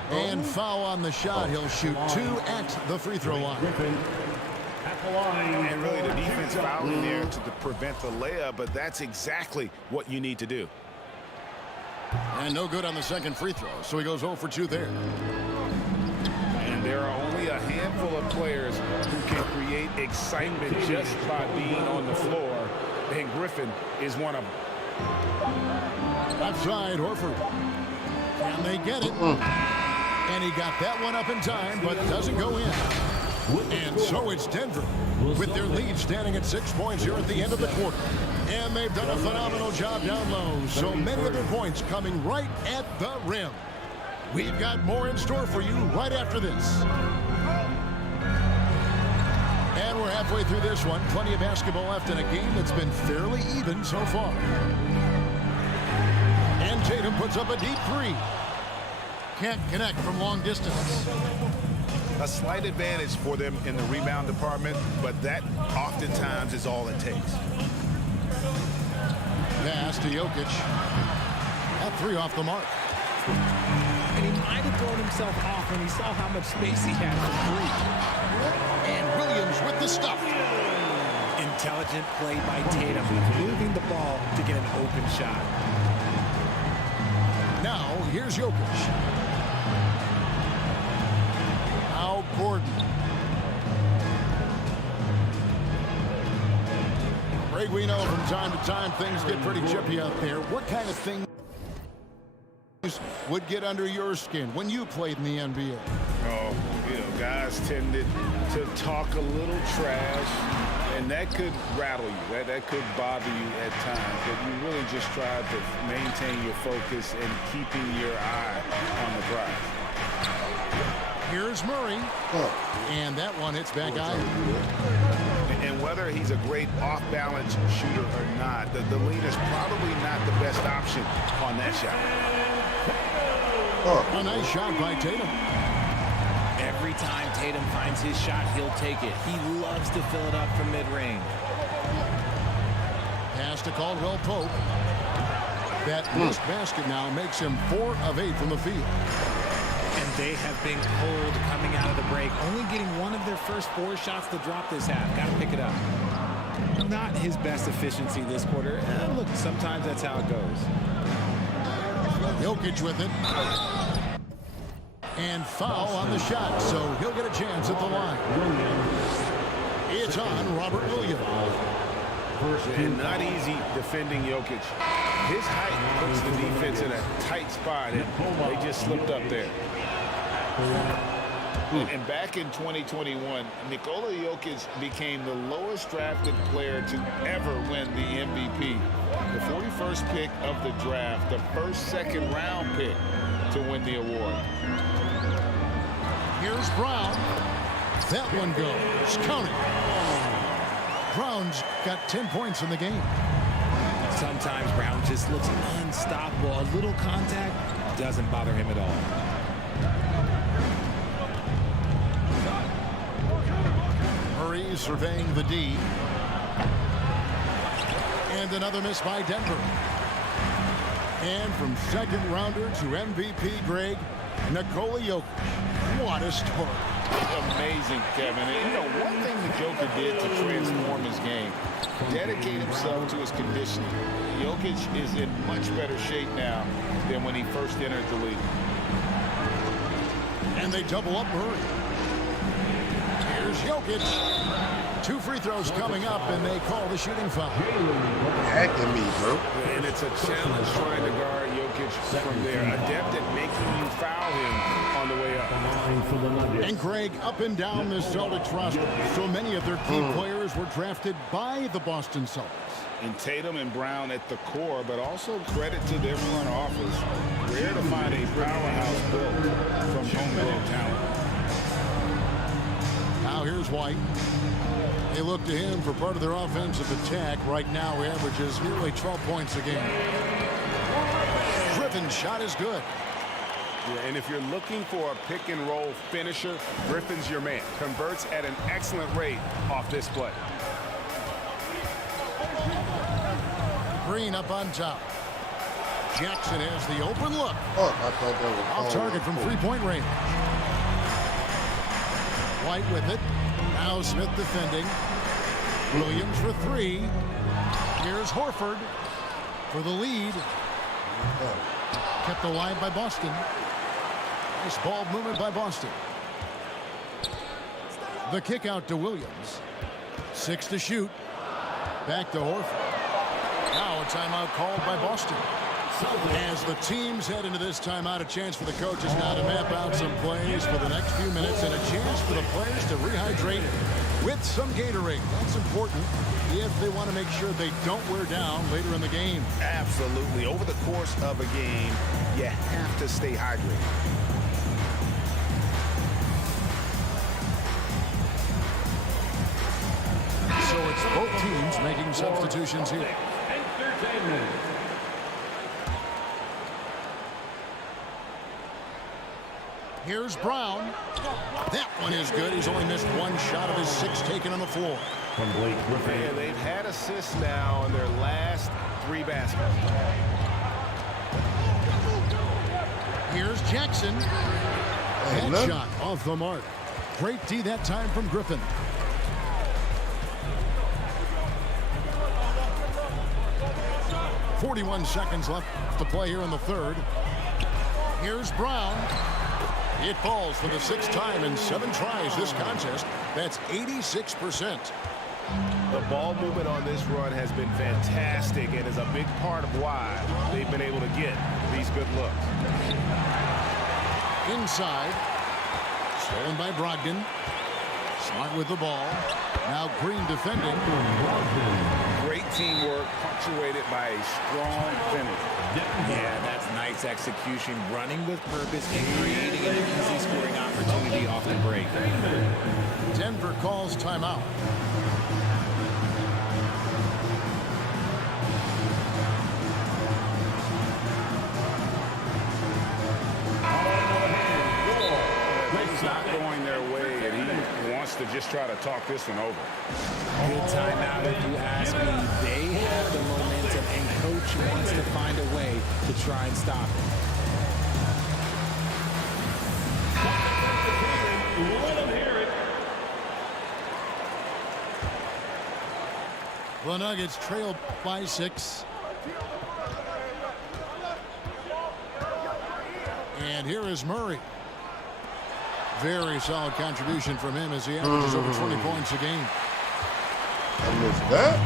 And foul on the shot. He'll shoot 2 at the free throw line. And really the defense fouling there to prevent the layup, but that's exactly what you need to do. And no good on the second free throw, so he goes 0 for 2 there. And there are only a handful of players who can create excitement just by being on the floor, and Griffin is one of them. Outside, Horford. Can they get it? And he got that one up in time, but doesn't go in. And so it's Denver with their lead standing at 6 points here at the end of the quarter. And they've done a phenomenal job down low. So many of their points coming right at the rim. We've got more in store for you right after this. And we're halfway through this one. Plenty of basketball left in a game that's been fairly even so far. And Tatum puts up a deep three. Can't connect from long distance. A slight advantage for them in the rebound department, but that oftentimes is all it takes. Pass to Jokic. That three off the mark. And he might have thrown himself off when he saw how much space he had for three. And Williams with the stuff. Intelligent play by Tatum, moving the ball to get an open shot. Now, here's Jokic. Now, Gordon. Greg, we know from time to time things get pretty chippy out there. What kind of things would get under your skin when you played in the NBA? Oh, guys tended to talk a little trash, and that could rattle you. That could bother you at times, but you really just try to maintain your focus and keeping your eye on the prize. Here's Murray, and that one hits back iron. And whether he's a great off-balance shooter or not, the leader's probably not the best option on that shot. A nice shot by Tatum. Every time Tatum finds his shot, he'll take it. He loves to fill it up from mid-range. Pass to Caldwell Pope. That missed basket now makes him 4 of 8 from the field. And they have been cold coming out of the break, only getting one of their first 4 shots to drop this half. Got to pick it up. Not his best efficiency this quarter. Look, sometimes that's how it goes. Jokic with it. And foul on the shot, so he'll get a chance at the line. It's on Robert Williams. And not easy defending Jokic. His height puts the defense in a tight spot, and they just slipped up there. And back in 2021, Nikola Jokic became the lowest drafted player to ever win the MVP. The 41st pick of the draft, the first second-round pick to win the award. Here's Brown. That one goes. Count it. Brown's got 10 points in the game. Sometimes Brown just looks unstoppable. A little contact doesn't bother him at all. Murray surveying the D. And another miss by Denver. And from second rounder to MVP, Greg, Nikola Jokic. What a story. Amazing, Kevin. And, one thing the Joker did to transform his game, dedicate himself to his conditioning. Jokic is in much better shape now than when he first entered the league. And they double up Murray. Here's Jokic. 2 free throws coming up, and they call the shooting foul. Hacking me, bro. And it's a challenge trying to guard Jokic from there. Adept at making you foul him on the way up. And Greg, up and down the Celtics roster, so many of their key players were drafted by the Boston Celtics. And Tatum and Brown at the core, but also credit to their front office. Rare to find a powerhouse built from homegrown talent. Now here's White. They look to him for part of their offensive attack. Right now, he averages nearly 12 points a game. Griffin's shot is good. Yeah, and if you're looking for a pick-and-roll finisher, Griffin's your man. Converts at an excellent rate off this play. Green up on top. Jackson has the open look. Oh, I thought that was Off target from three-point range. White with it. Now Smith defending. Williams for 3. Here's Horford for the lead. Kept alive by Boston. Nice ball movement by Boston. The kick out to Williams. 6 to shoot. Back to Horford. Now a timeout called by Boston. As the teams head into this timeout, a chance for the coaches now to map out some plays for the next few minutes and a chance for the players to rehydrate with some Gatorade. That's important if they want to make sure they don't wear down later in the game. Absolutely. Over the course of a game, you have to stay hydrated. So it's both teams making substitutions here. Here's Brown. That one is good. He's only missed one shot of his 6 taken on the floor. Yeah, they've had assists now in their last 3 baskets. Here's Jackson. Headshot off the mark. Great D that time from Griffin. .41 seconds left to play here in the third. Here's Brown. It falls for the 6th time in 7 tries this contest. That's 86%. The ball movement on this run has been fantastic and is a big part of why they've been able to get these good looks. Inside. Stolen by Brogdon. Smart with the ball. Now Green defending. Great teamwork punctuated by a strong finish. Yeah, that's nice execution, running with purpose and creating an easy scoring opportunity off the break. Denver calls timeout. It's not going their way, and he wants to just try to talk this one over. Good timeout if you ask me. They have the momentum, and coach wants to find a way to try and stop it. Let him hear it. The Nuggets trail by 6. And here is Murray. Very solid contribution from him as he averages over 20 points a game. I missed that.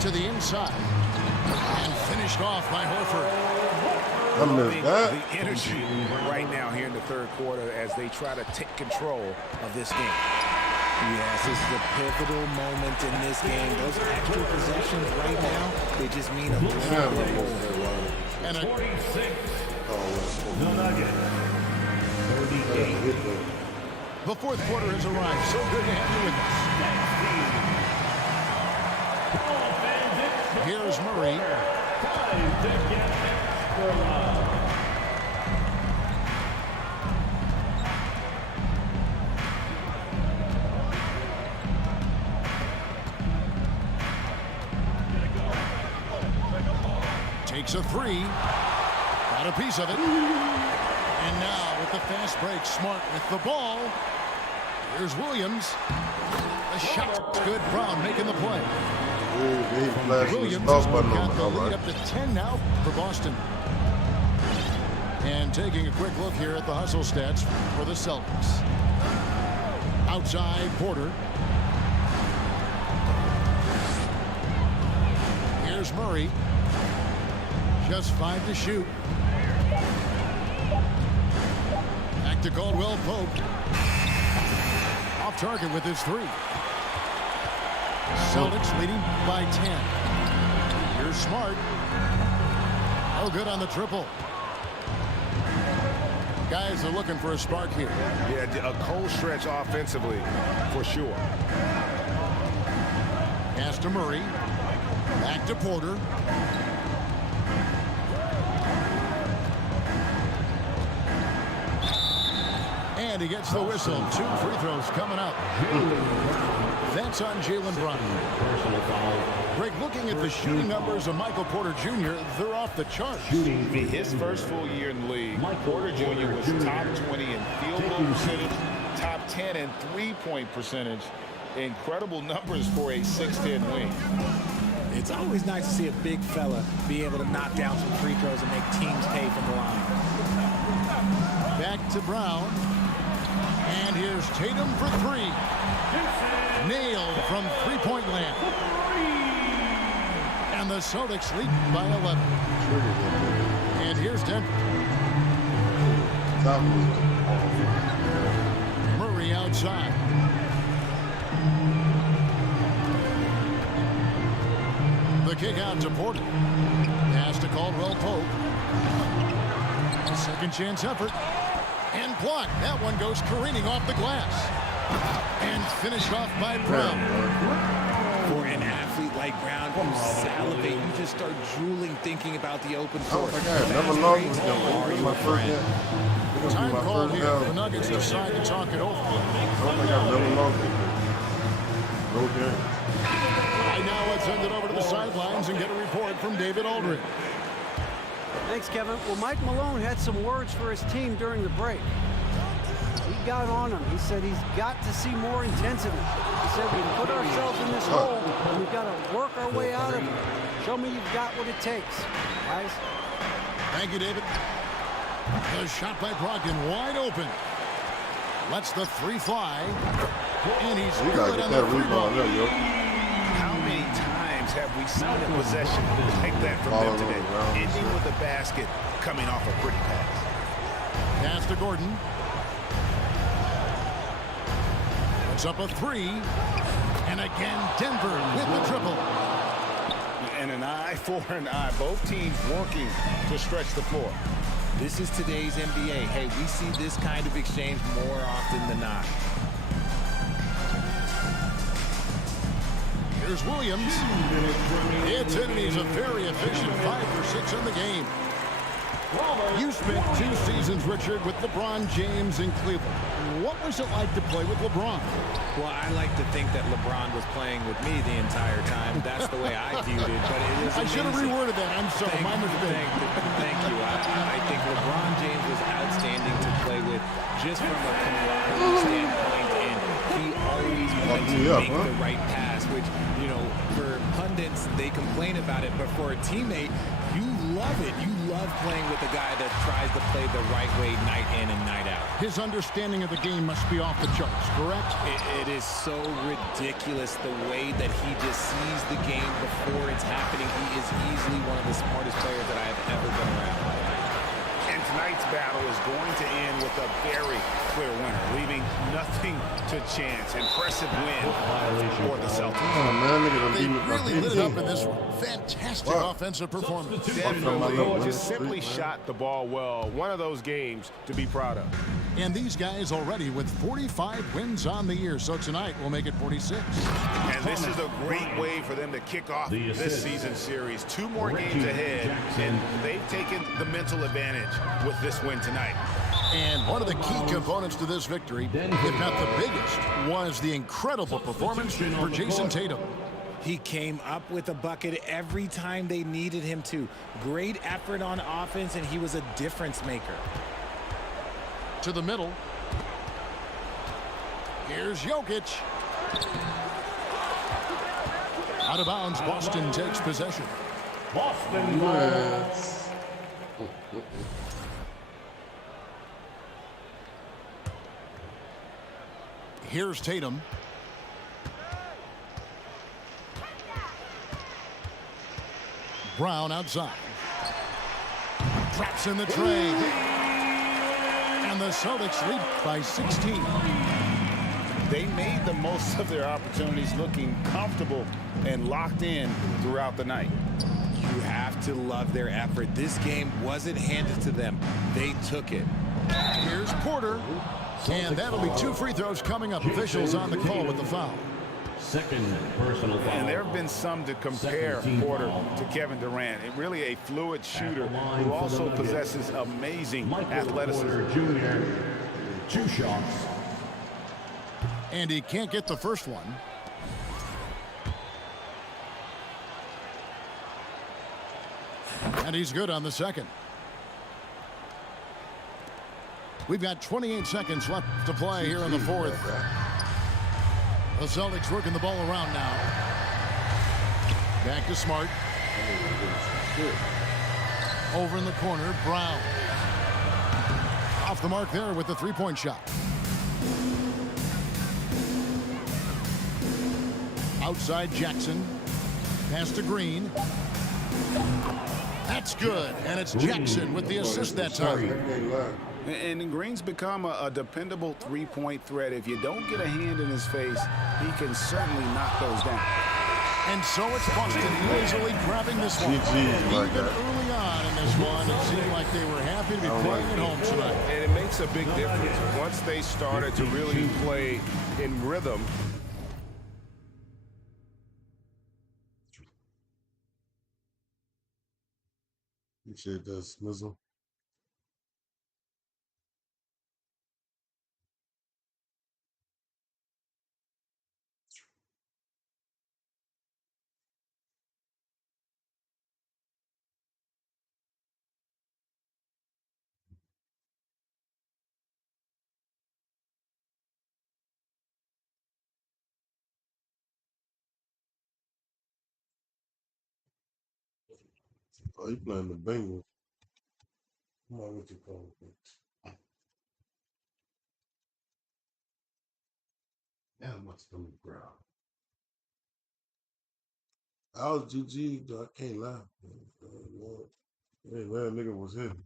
To the inside. And finished off by Horford. I missed that. The energy right now here in the third quarter as they try to take control of this game. Yes, this is a pivotal moment in this game. Those extra possessions right now, they just mean a little bit more. And 46. The Nuggets. 38. the fourth quarter has arrived. So good to have you with us. Here's Murray. Takes a 3. Got a piece of it. And now with the fast break, Smart with the ball. Here's Williams. The shot's good. Brown making the play. Williams has got the lead up to 10 now for Boston. And taking a quick look here at the hustle stats for the Celtics. Outside Porter. Here's Murray. Just 5 to shoot. Back to Caldwell Pope. Off target with his 3. Celtics leading by 10. Here's Smart. Oh, good on the triple. Guys are looking for a spark here. Yeah, a cold stretch offensively, for sure. Pass to Murray. Back to Porter. And he gets the whistle. 2 free throws coming up. That's on Jaylen Brown. Greg, looking at the shooting numbers of Michael Porter Jr., they're off the charts. His first full year in the league, Porter Jr. was top 20 in field goal percentage, top 10 in three-point percentage. Incredible numbers for a 6'10" wing. It's always nice to see a big fella be able to knock down some free throws and make teams pay from the line. Back to Brown. And here's Tatum for 3. Nailed from three-point land. And the the Celtics lead by 11. And here's Denver. Murray outside. The kick out to Porter. Pass to Caldwell Pope. Second chance effort. And blocked. That one goes careening off the glass. And finished off by Brown. For an athlete like Brown, you salivate. You just start drooling thinking about the open court. Oh my God, never lost this game. This is my first game. Time called here. The Nuggets decide to talk it over. Oh my God, never lost this game. No game. Right now, let's send it over to the sidelines and get a report from David Aldridge. Thanks, Kevin. Well, Mike Malone had some words for his team during the break. He got on him. He said he's got to see more intensity. He said we put ourselves in this hole and we've got to work our way out of it. Show me you've got what it takes, guys. Thank you, David. The shot by Brogdon wide open. Lets the three fly. And he's good on the rebound. How many times have we seen a possession like that from them today? Ending with a basket coming off a pretty pass. Pass to Gordon. Puts up a three. And again, Denver with the triple. And an eye for an eye. Both teams working to stretch the floor. This is today's NBA. Hey, we see this kind of exchange more often than not. Here's Williams. It's in, and he's a very efficient 5 for 6 in the game. You spent 2 seasons, Richard, with LeBron James in Cleveland. What was it like to play with LeBron? Well, I like to think that LeBron was playing with me the entire time. That's the way I viewed it. But it is I should have reworded that. I'm sorry. My mistake. Thank you. I think LeBron James was outstanding to play with just from a camaraderie standpoint. And he always wanted to make the right pass, which, you know, for pundits, they complain about it. But for a teammate, you love it. You love playing with a guy that tries to play the right way night in and night out. His understanding of the game must be off the charts, correct? It is so ridiculous the way that he just sees the game before it's happening. He is easily one of the smartest players that I have ever been around. And tonight's battle is going to end with a very clear winner, leaving nothing to chance. Impressive win for the Celtics. Oh, man, they really lit it up in this one. Fantastic offensive performance. Denver just simply shot the ball well. One of those games to be proud of. And these guys already with 45 wins on the year. So tonight we'll make it 46. And this is a great way for them to kick off this season series. 2 more games ahead, and they've taken the mental advantage with this win tonight. And one of the key components to this victory, if not the biggest, was the incredible performance for Jason Tatum. He came up with a bucket every time they needed him to. Great effort on offense, and he was a difference maker. To the middle. Here's Jokic. Out of bounds, Boston takes possession. Boston. Yes. Here's Tatum. Brown outside. Drops in the tray. And the Celtics lead by 16. They made the most of their opportunities, looking comfortable and locked in throughout the night. You have to love their effort. This game wasn't handed to them. They took it. Here's Porter. And that'll be 2 free throws coming up. Officials on the call with the foul. Second personal foul. And there have been some to compare Porter to Kevin Durant. Really a fluid shooter who also possesses amazing athleticism. Porter Jr., 2 shots. And he can't get the first one. And he's good on the second. We've got 28 seconds left to play here in the fourth. The Celtics working the ball around now. Back to Smart. Over in the corner, Brown. Off the mark there with the three-point shot. Outside Jackson. Pass to Green. That's good, and it's Jackson with the assist that time. And Green's become a dependable three-point threat. If you don't get a hand in his face, he can certainly knock those down. And so it's Boston easily grabbing this one. Even early on in this one, it seemed like they were happy to be playing at home tonight. And it makes a big difference. Once they started to really play in rhythm, Appreciate that, Smizzle. Oh, you playing the Bengals. Come on, what you call it? Damn, my stomach growl. I was GG, though. I can't lie. Hey, that nigga was him.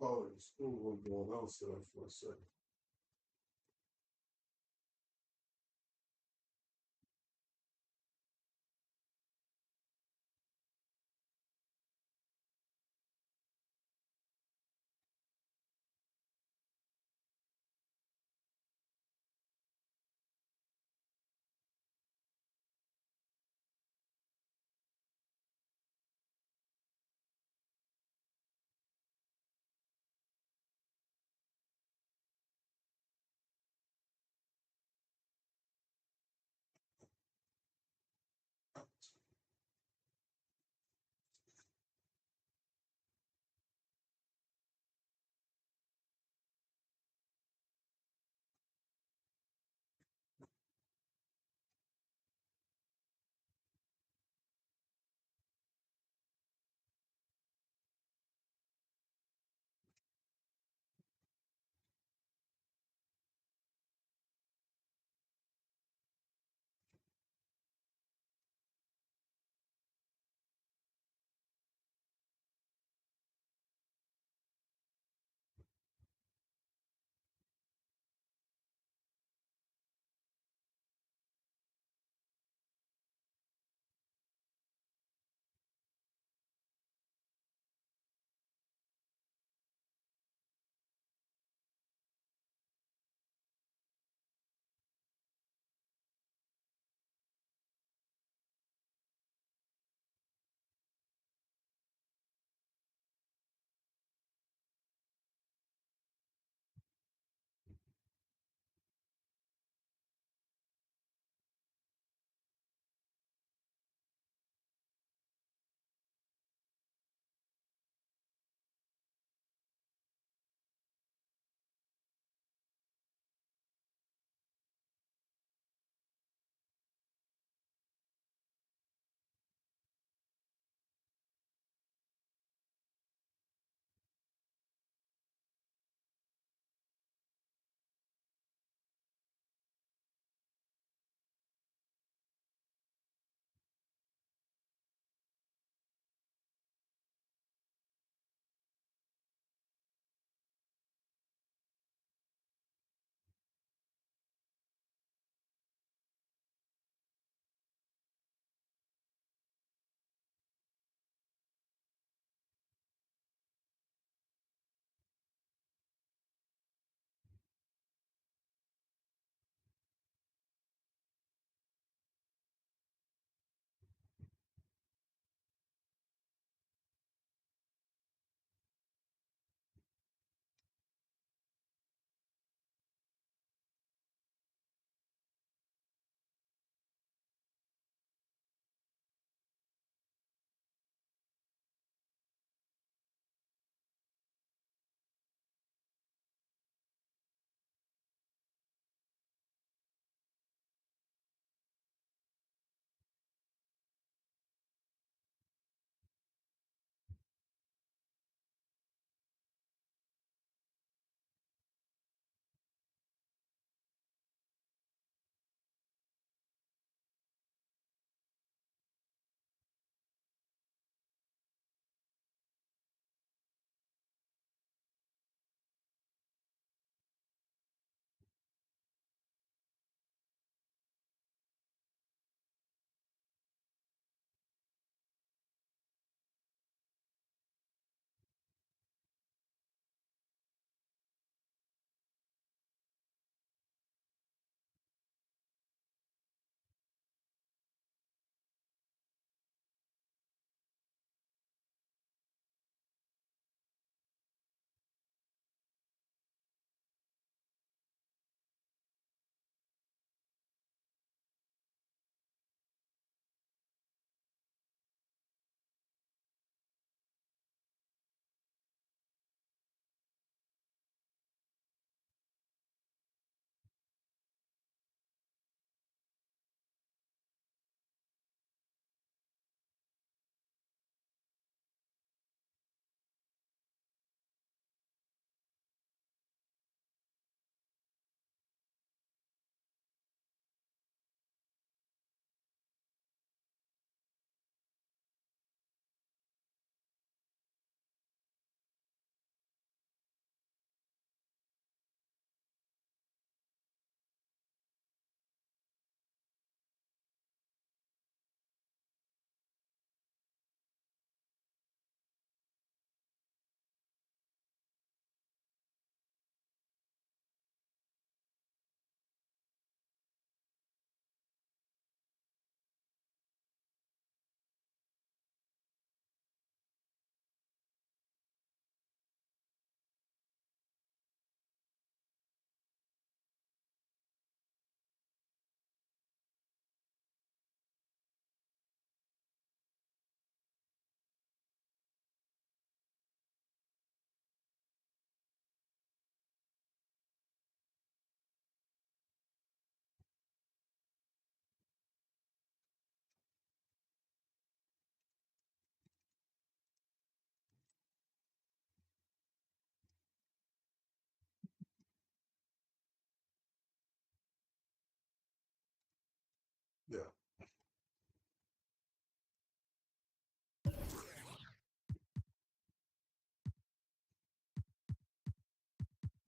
Oh, the school was going outside for a second.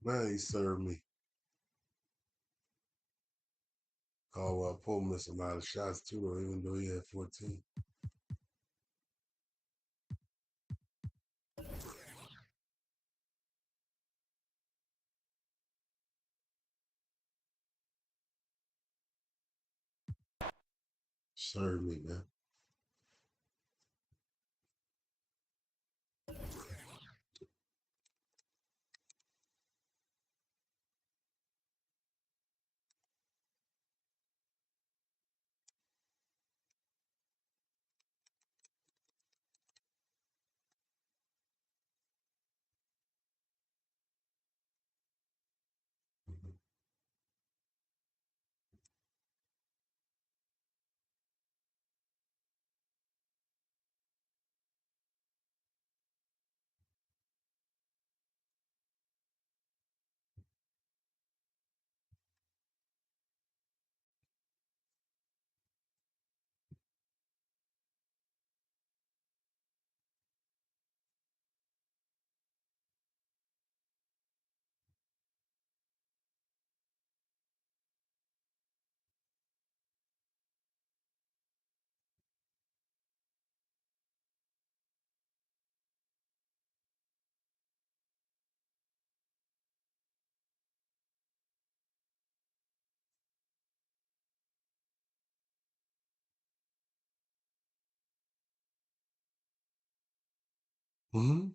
Man, he served me. Caldwell Pope missed a lot of shots too, though, even though he had 14. Served me, man. Mm-hmm.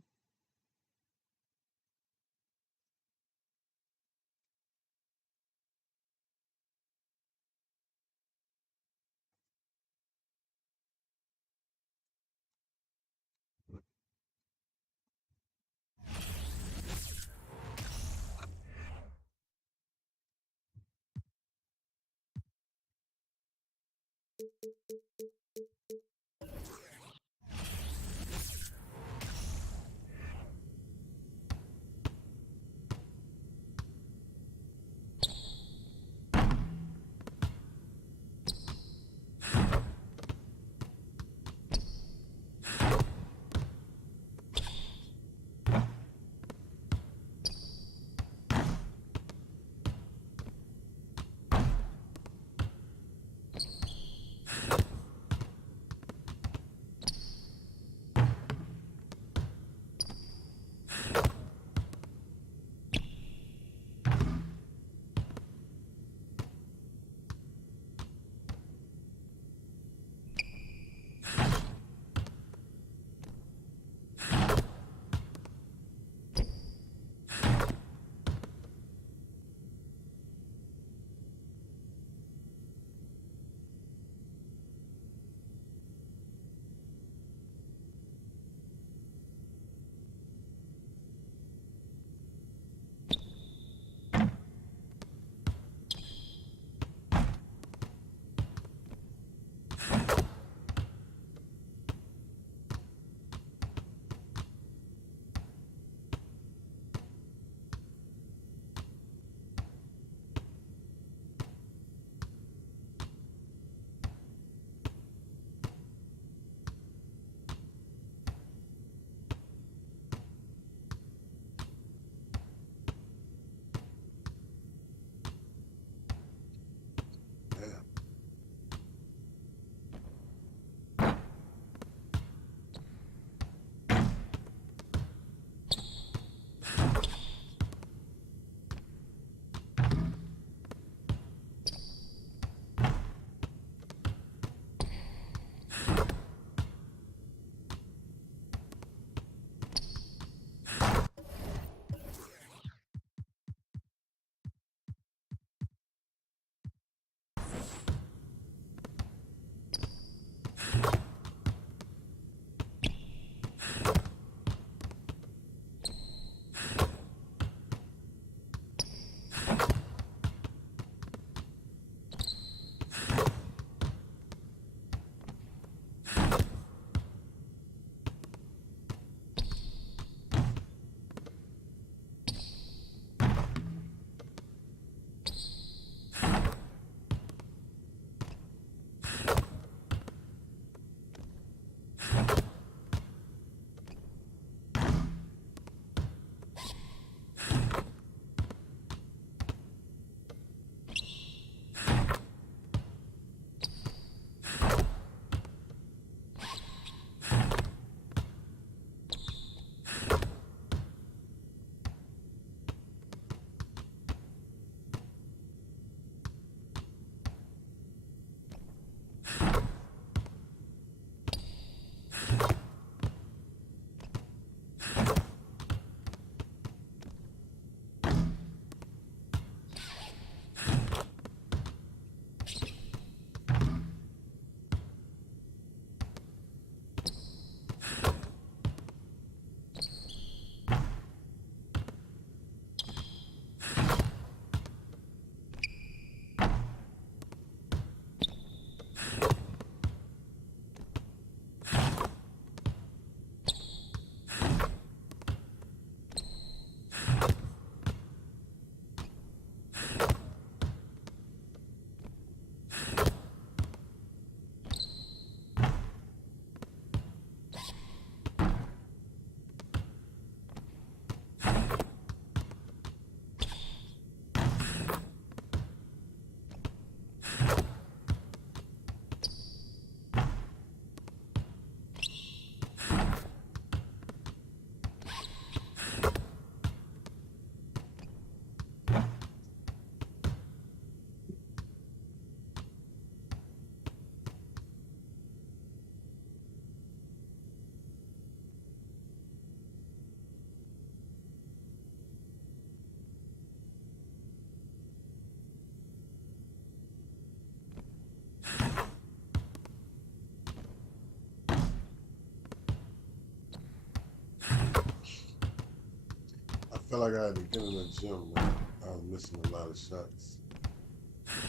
felt like I had to get in the gym, man. I was missing a lot of shots.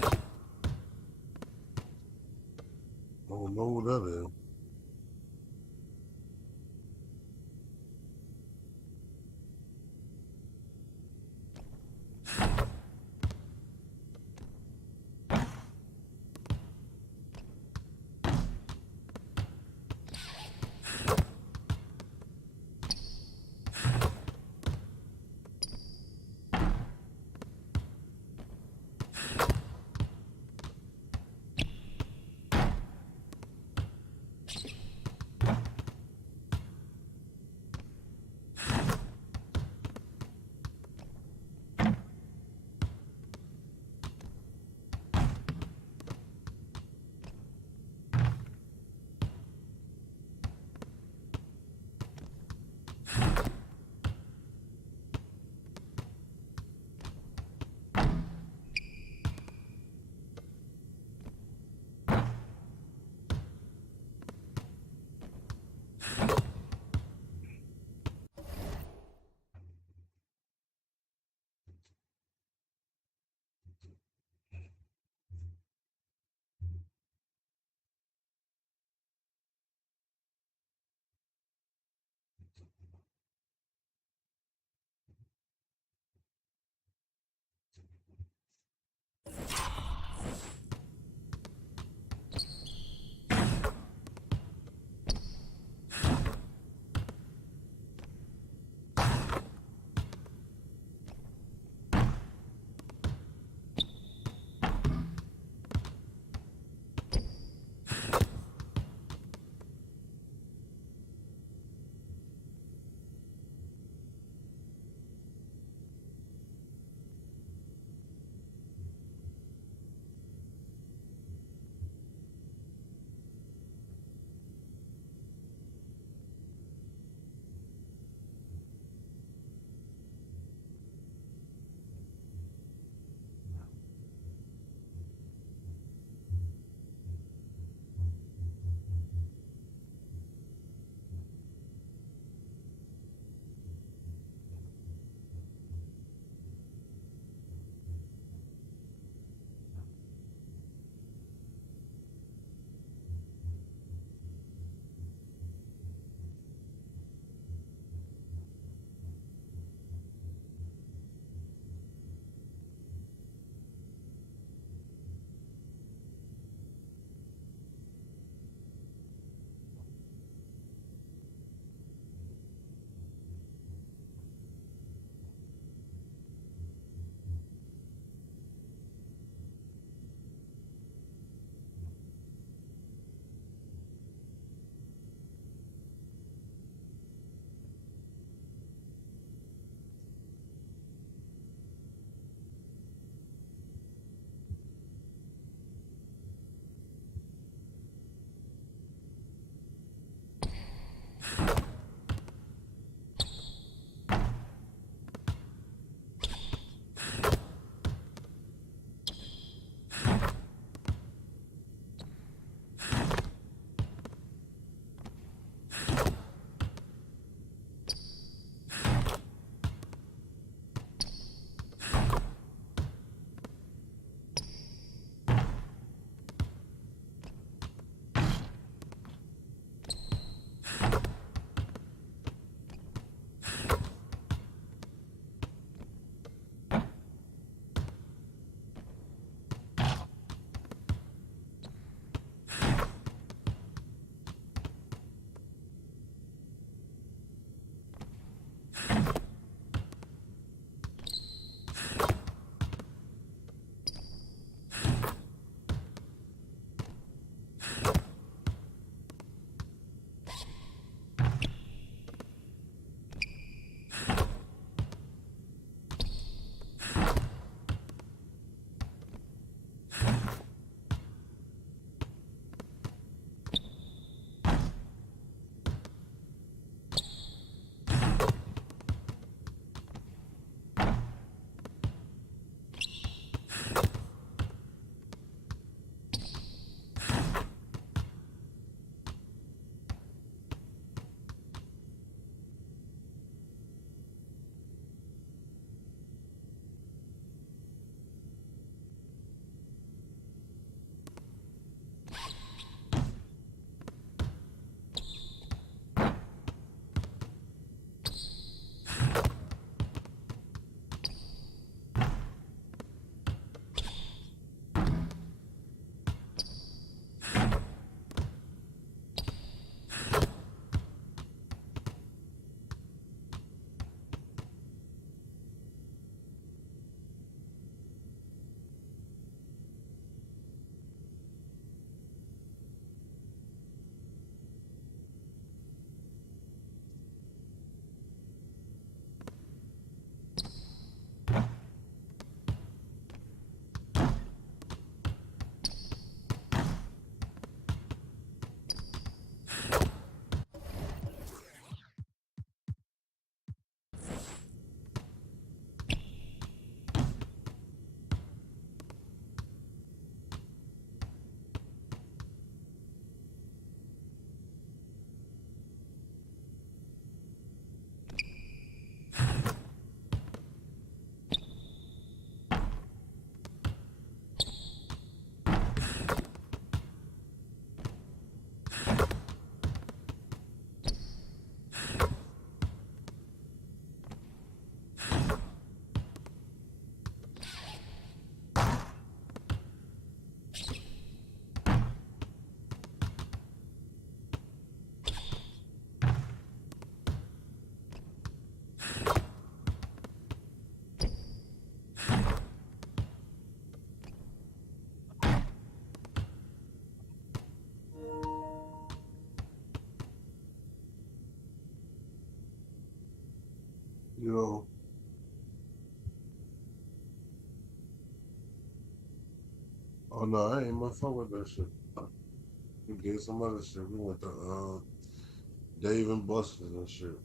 I don't know who that is. You know. Oh no, I ain't much fuck with that shit. We did some other shit. We went to Dave and Buster's and shit.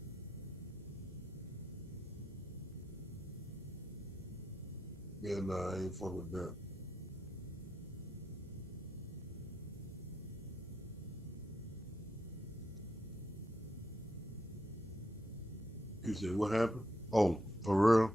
Yeah, nah, I ain't fuck with that. You said what happened? Oh, for real?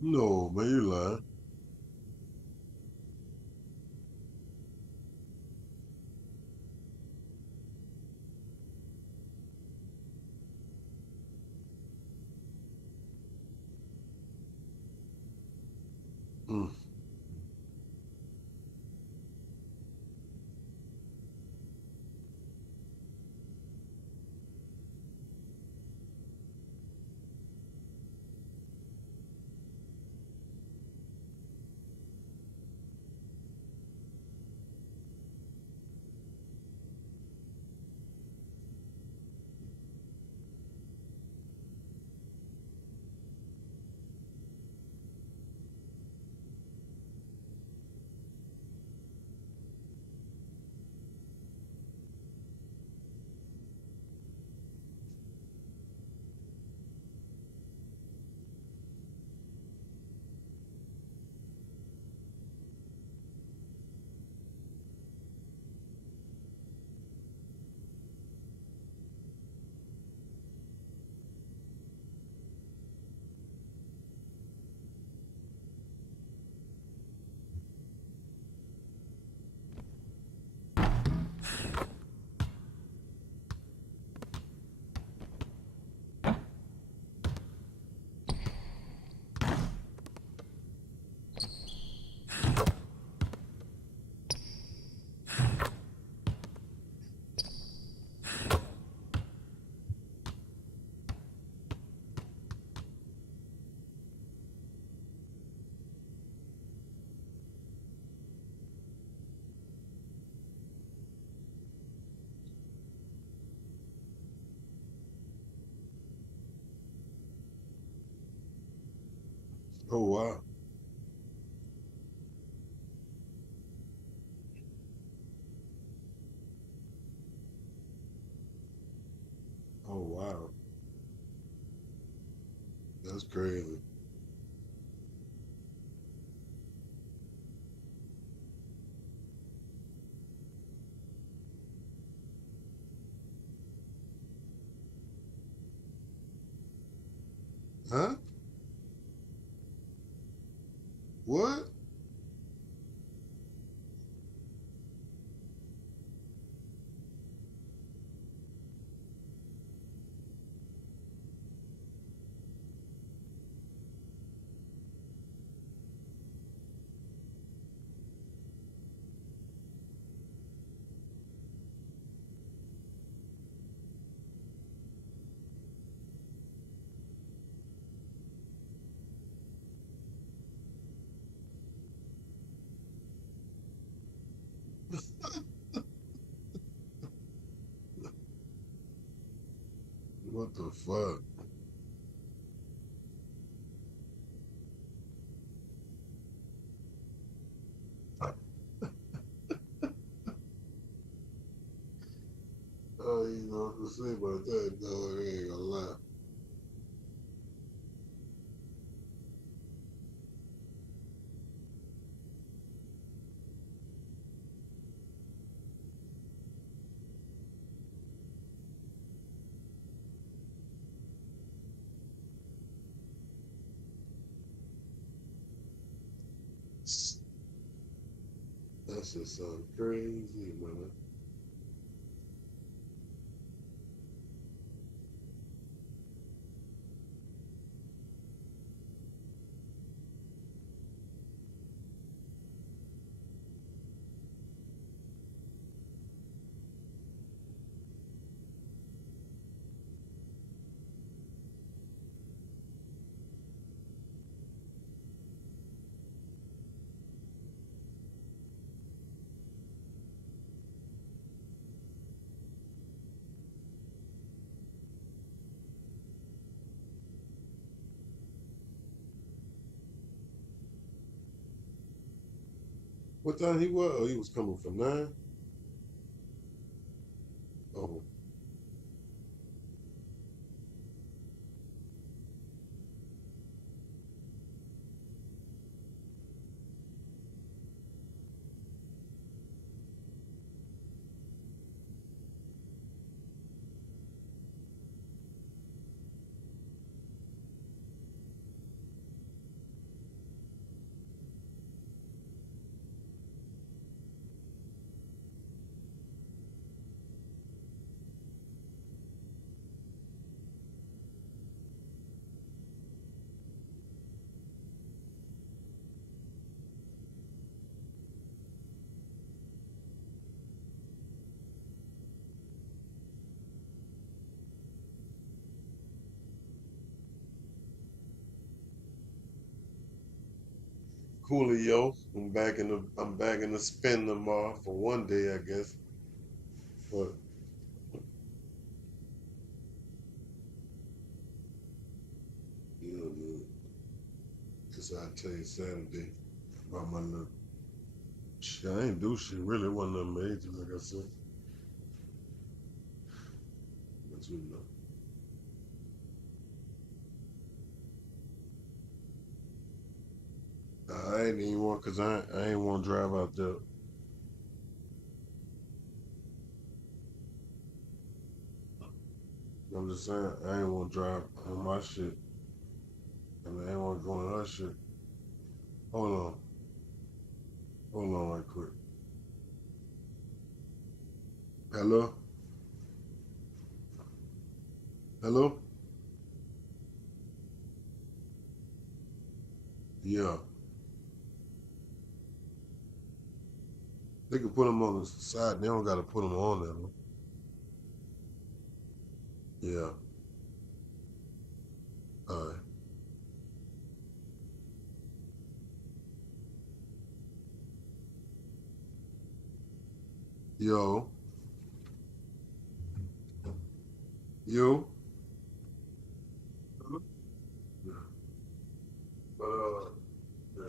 No, man, you lying. Mm. Oh wow. Oh wow. That's crazy. Huh? What? What the fuck? Oh, you know what to say about that, dog. I ain't gonna lie. That shit sound crazy, man. What time he was? Oh, he was coming for 9? Oh. Coolio. I'm back in the spin tomorrow for one day, I guess. But you know, man, cause I tell you Saturday about my little shit. I ain't do shit really. It wasn't nothing major, like I said. But you know. I ain't even want, cause I ain't want to drive out there. I'm just saying, I ain't want to drive on my shit. And I ain't want to go on her shit. Hold on. Hold on right quick. Hello? Hello? Yeah. They can put them on the side. They don't got to put them on there. Huh? Yeah. All right. Yo. Yo. Yeah. But, yeah.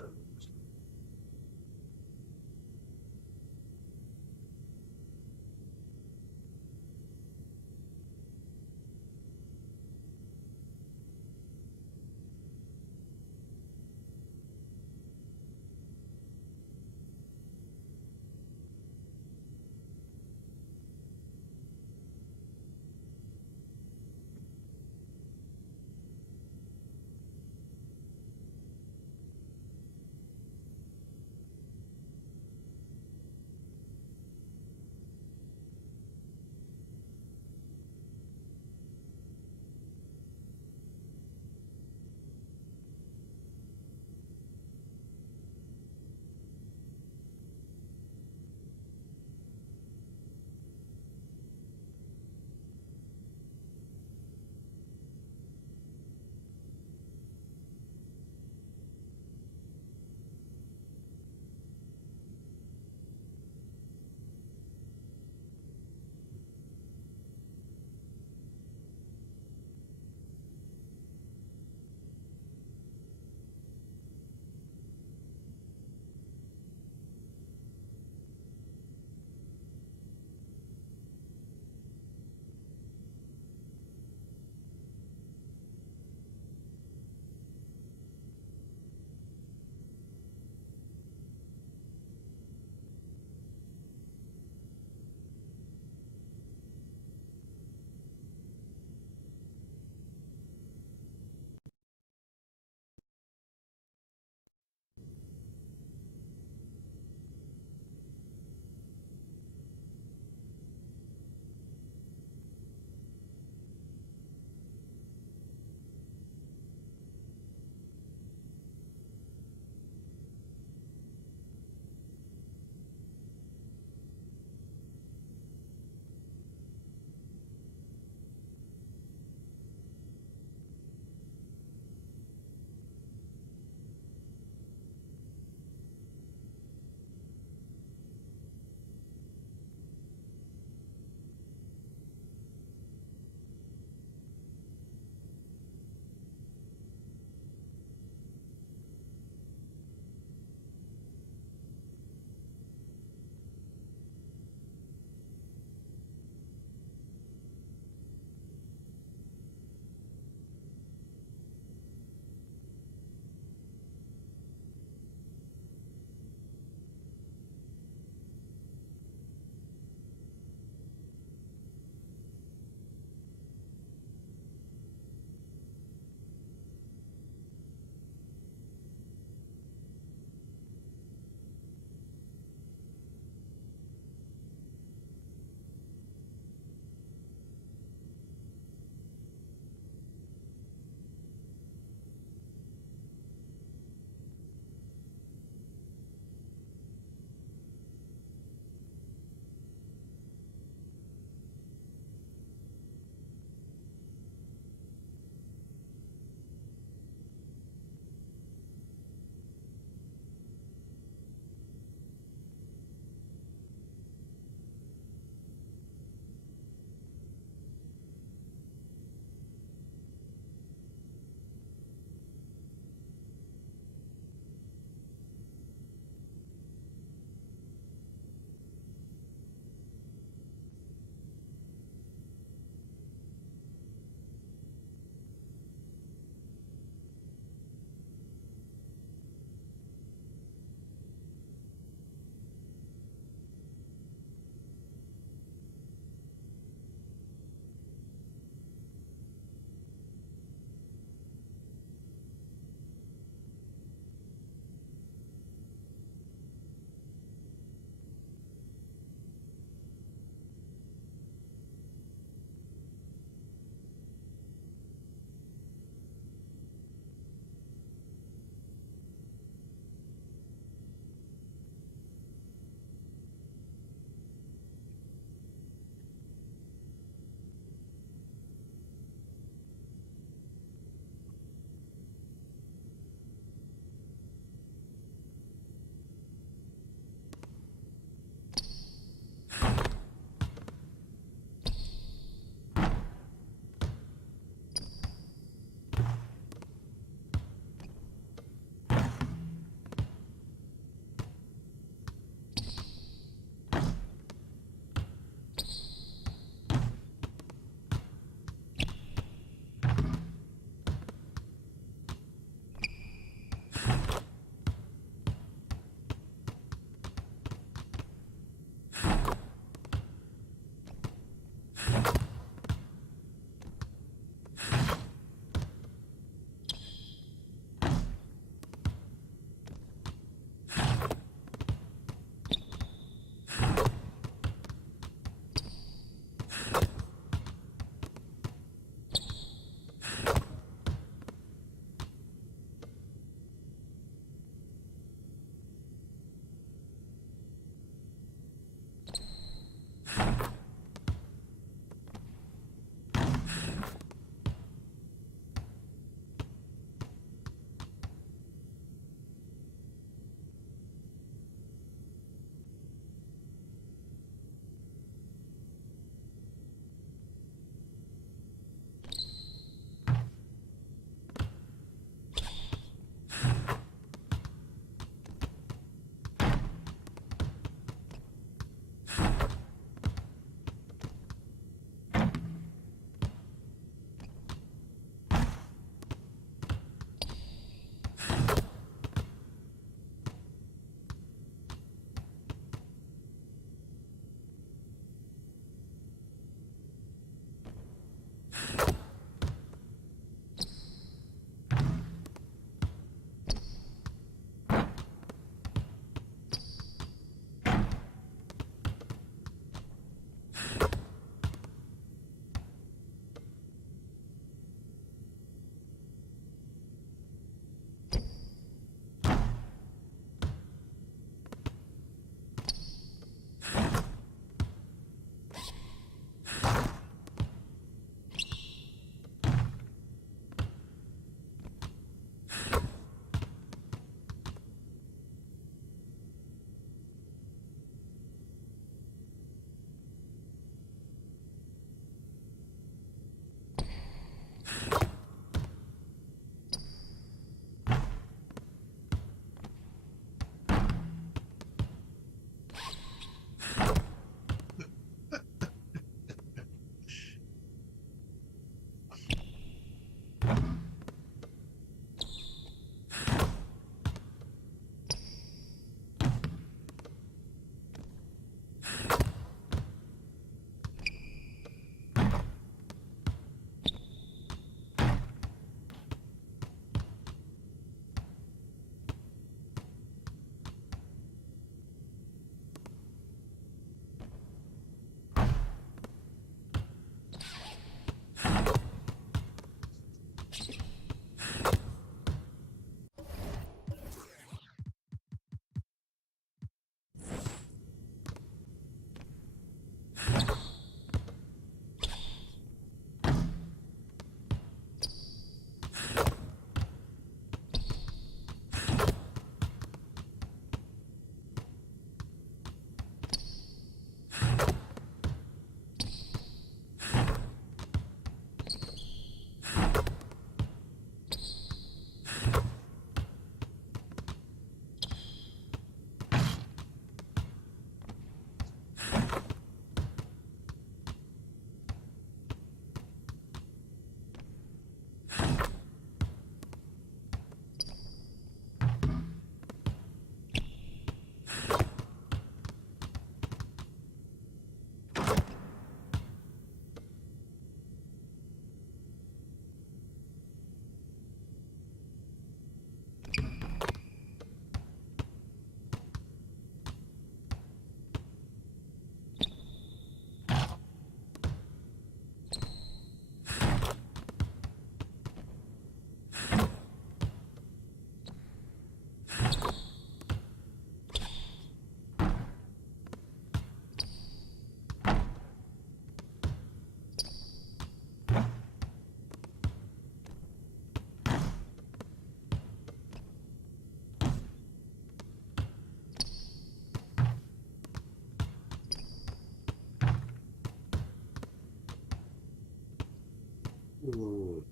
Ooh.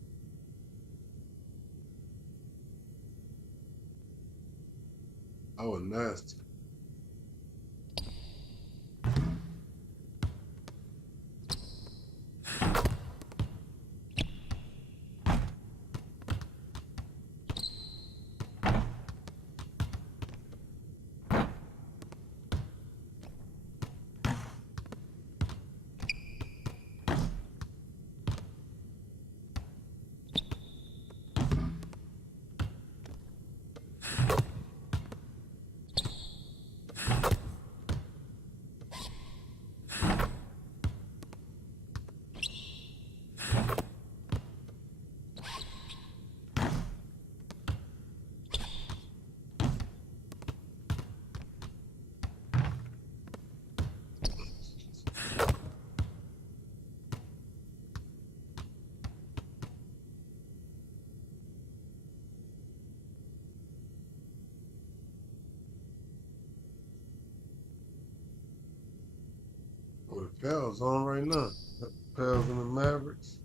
That was nasty. Oh, the Pels on right now. Pels and the Mavericks.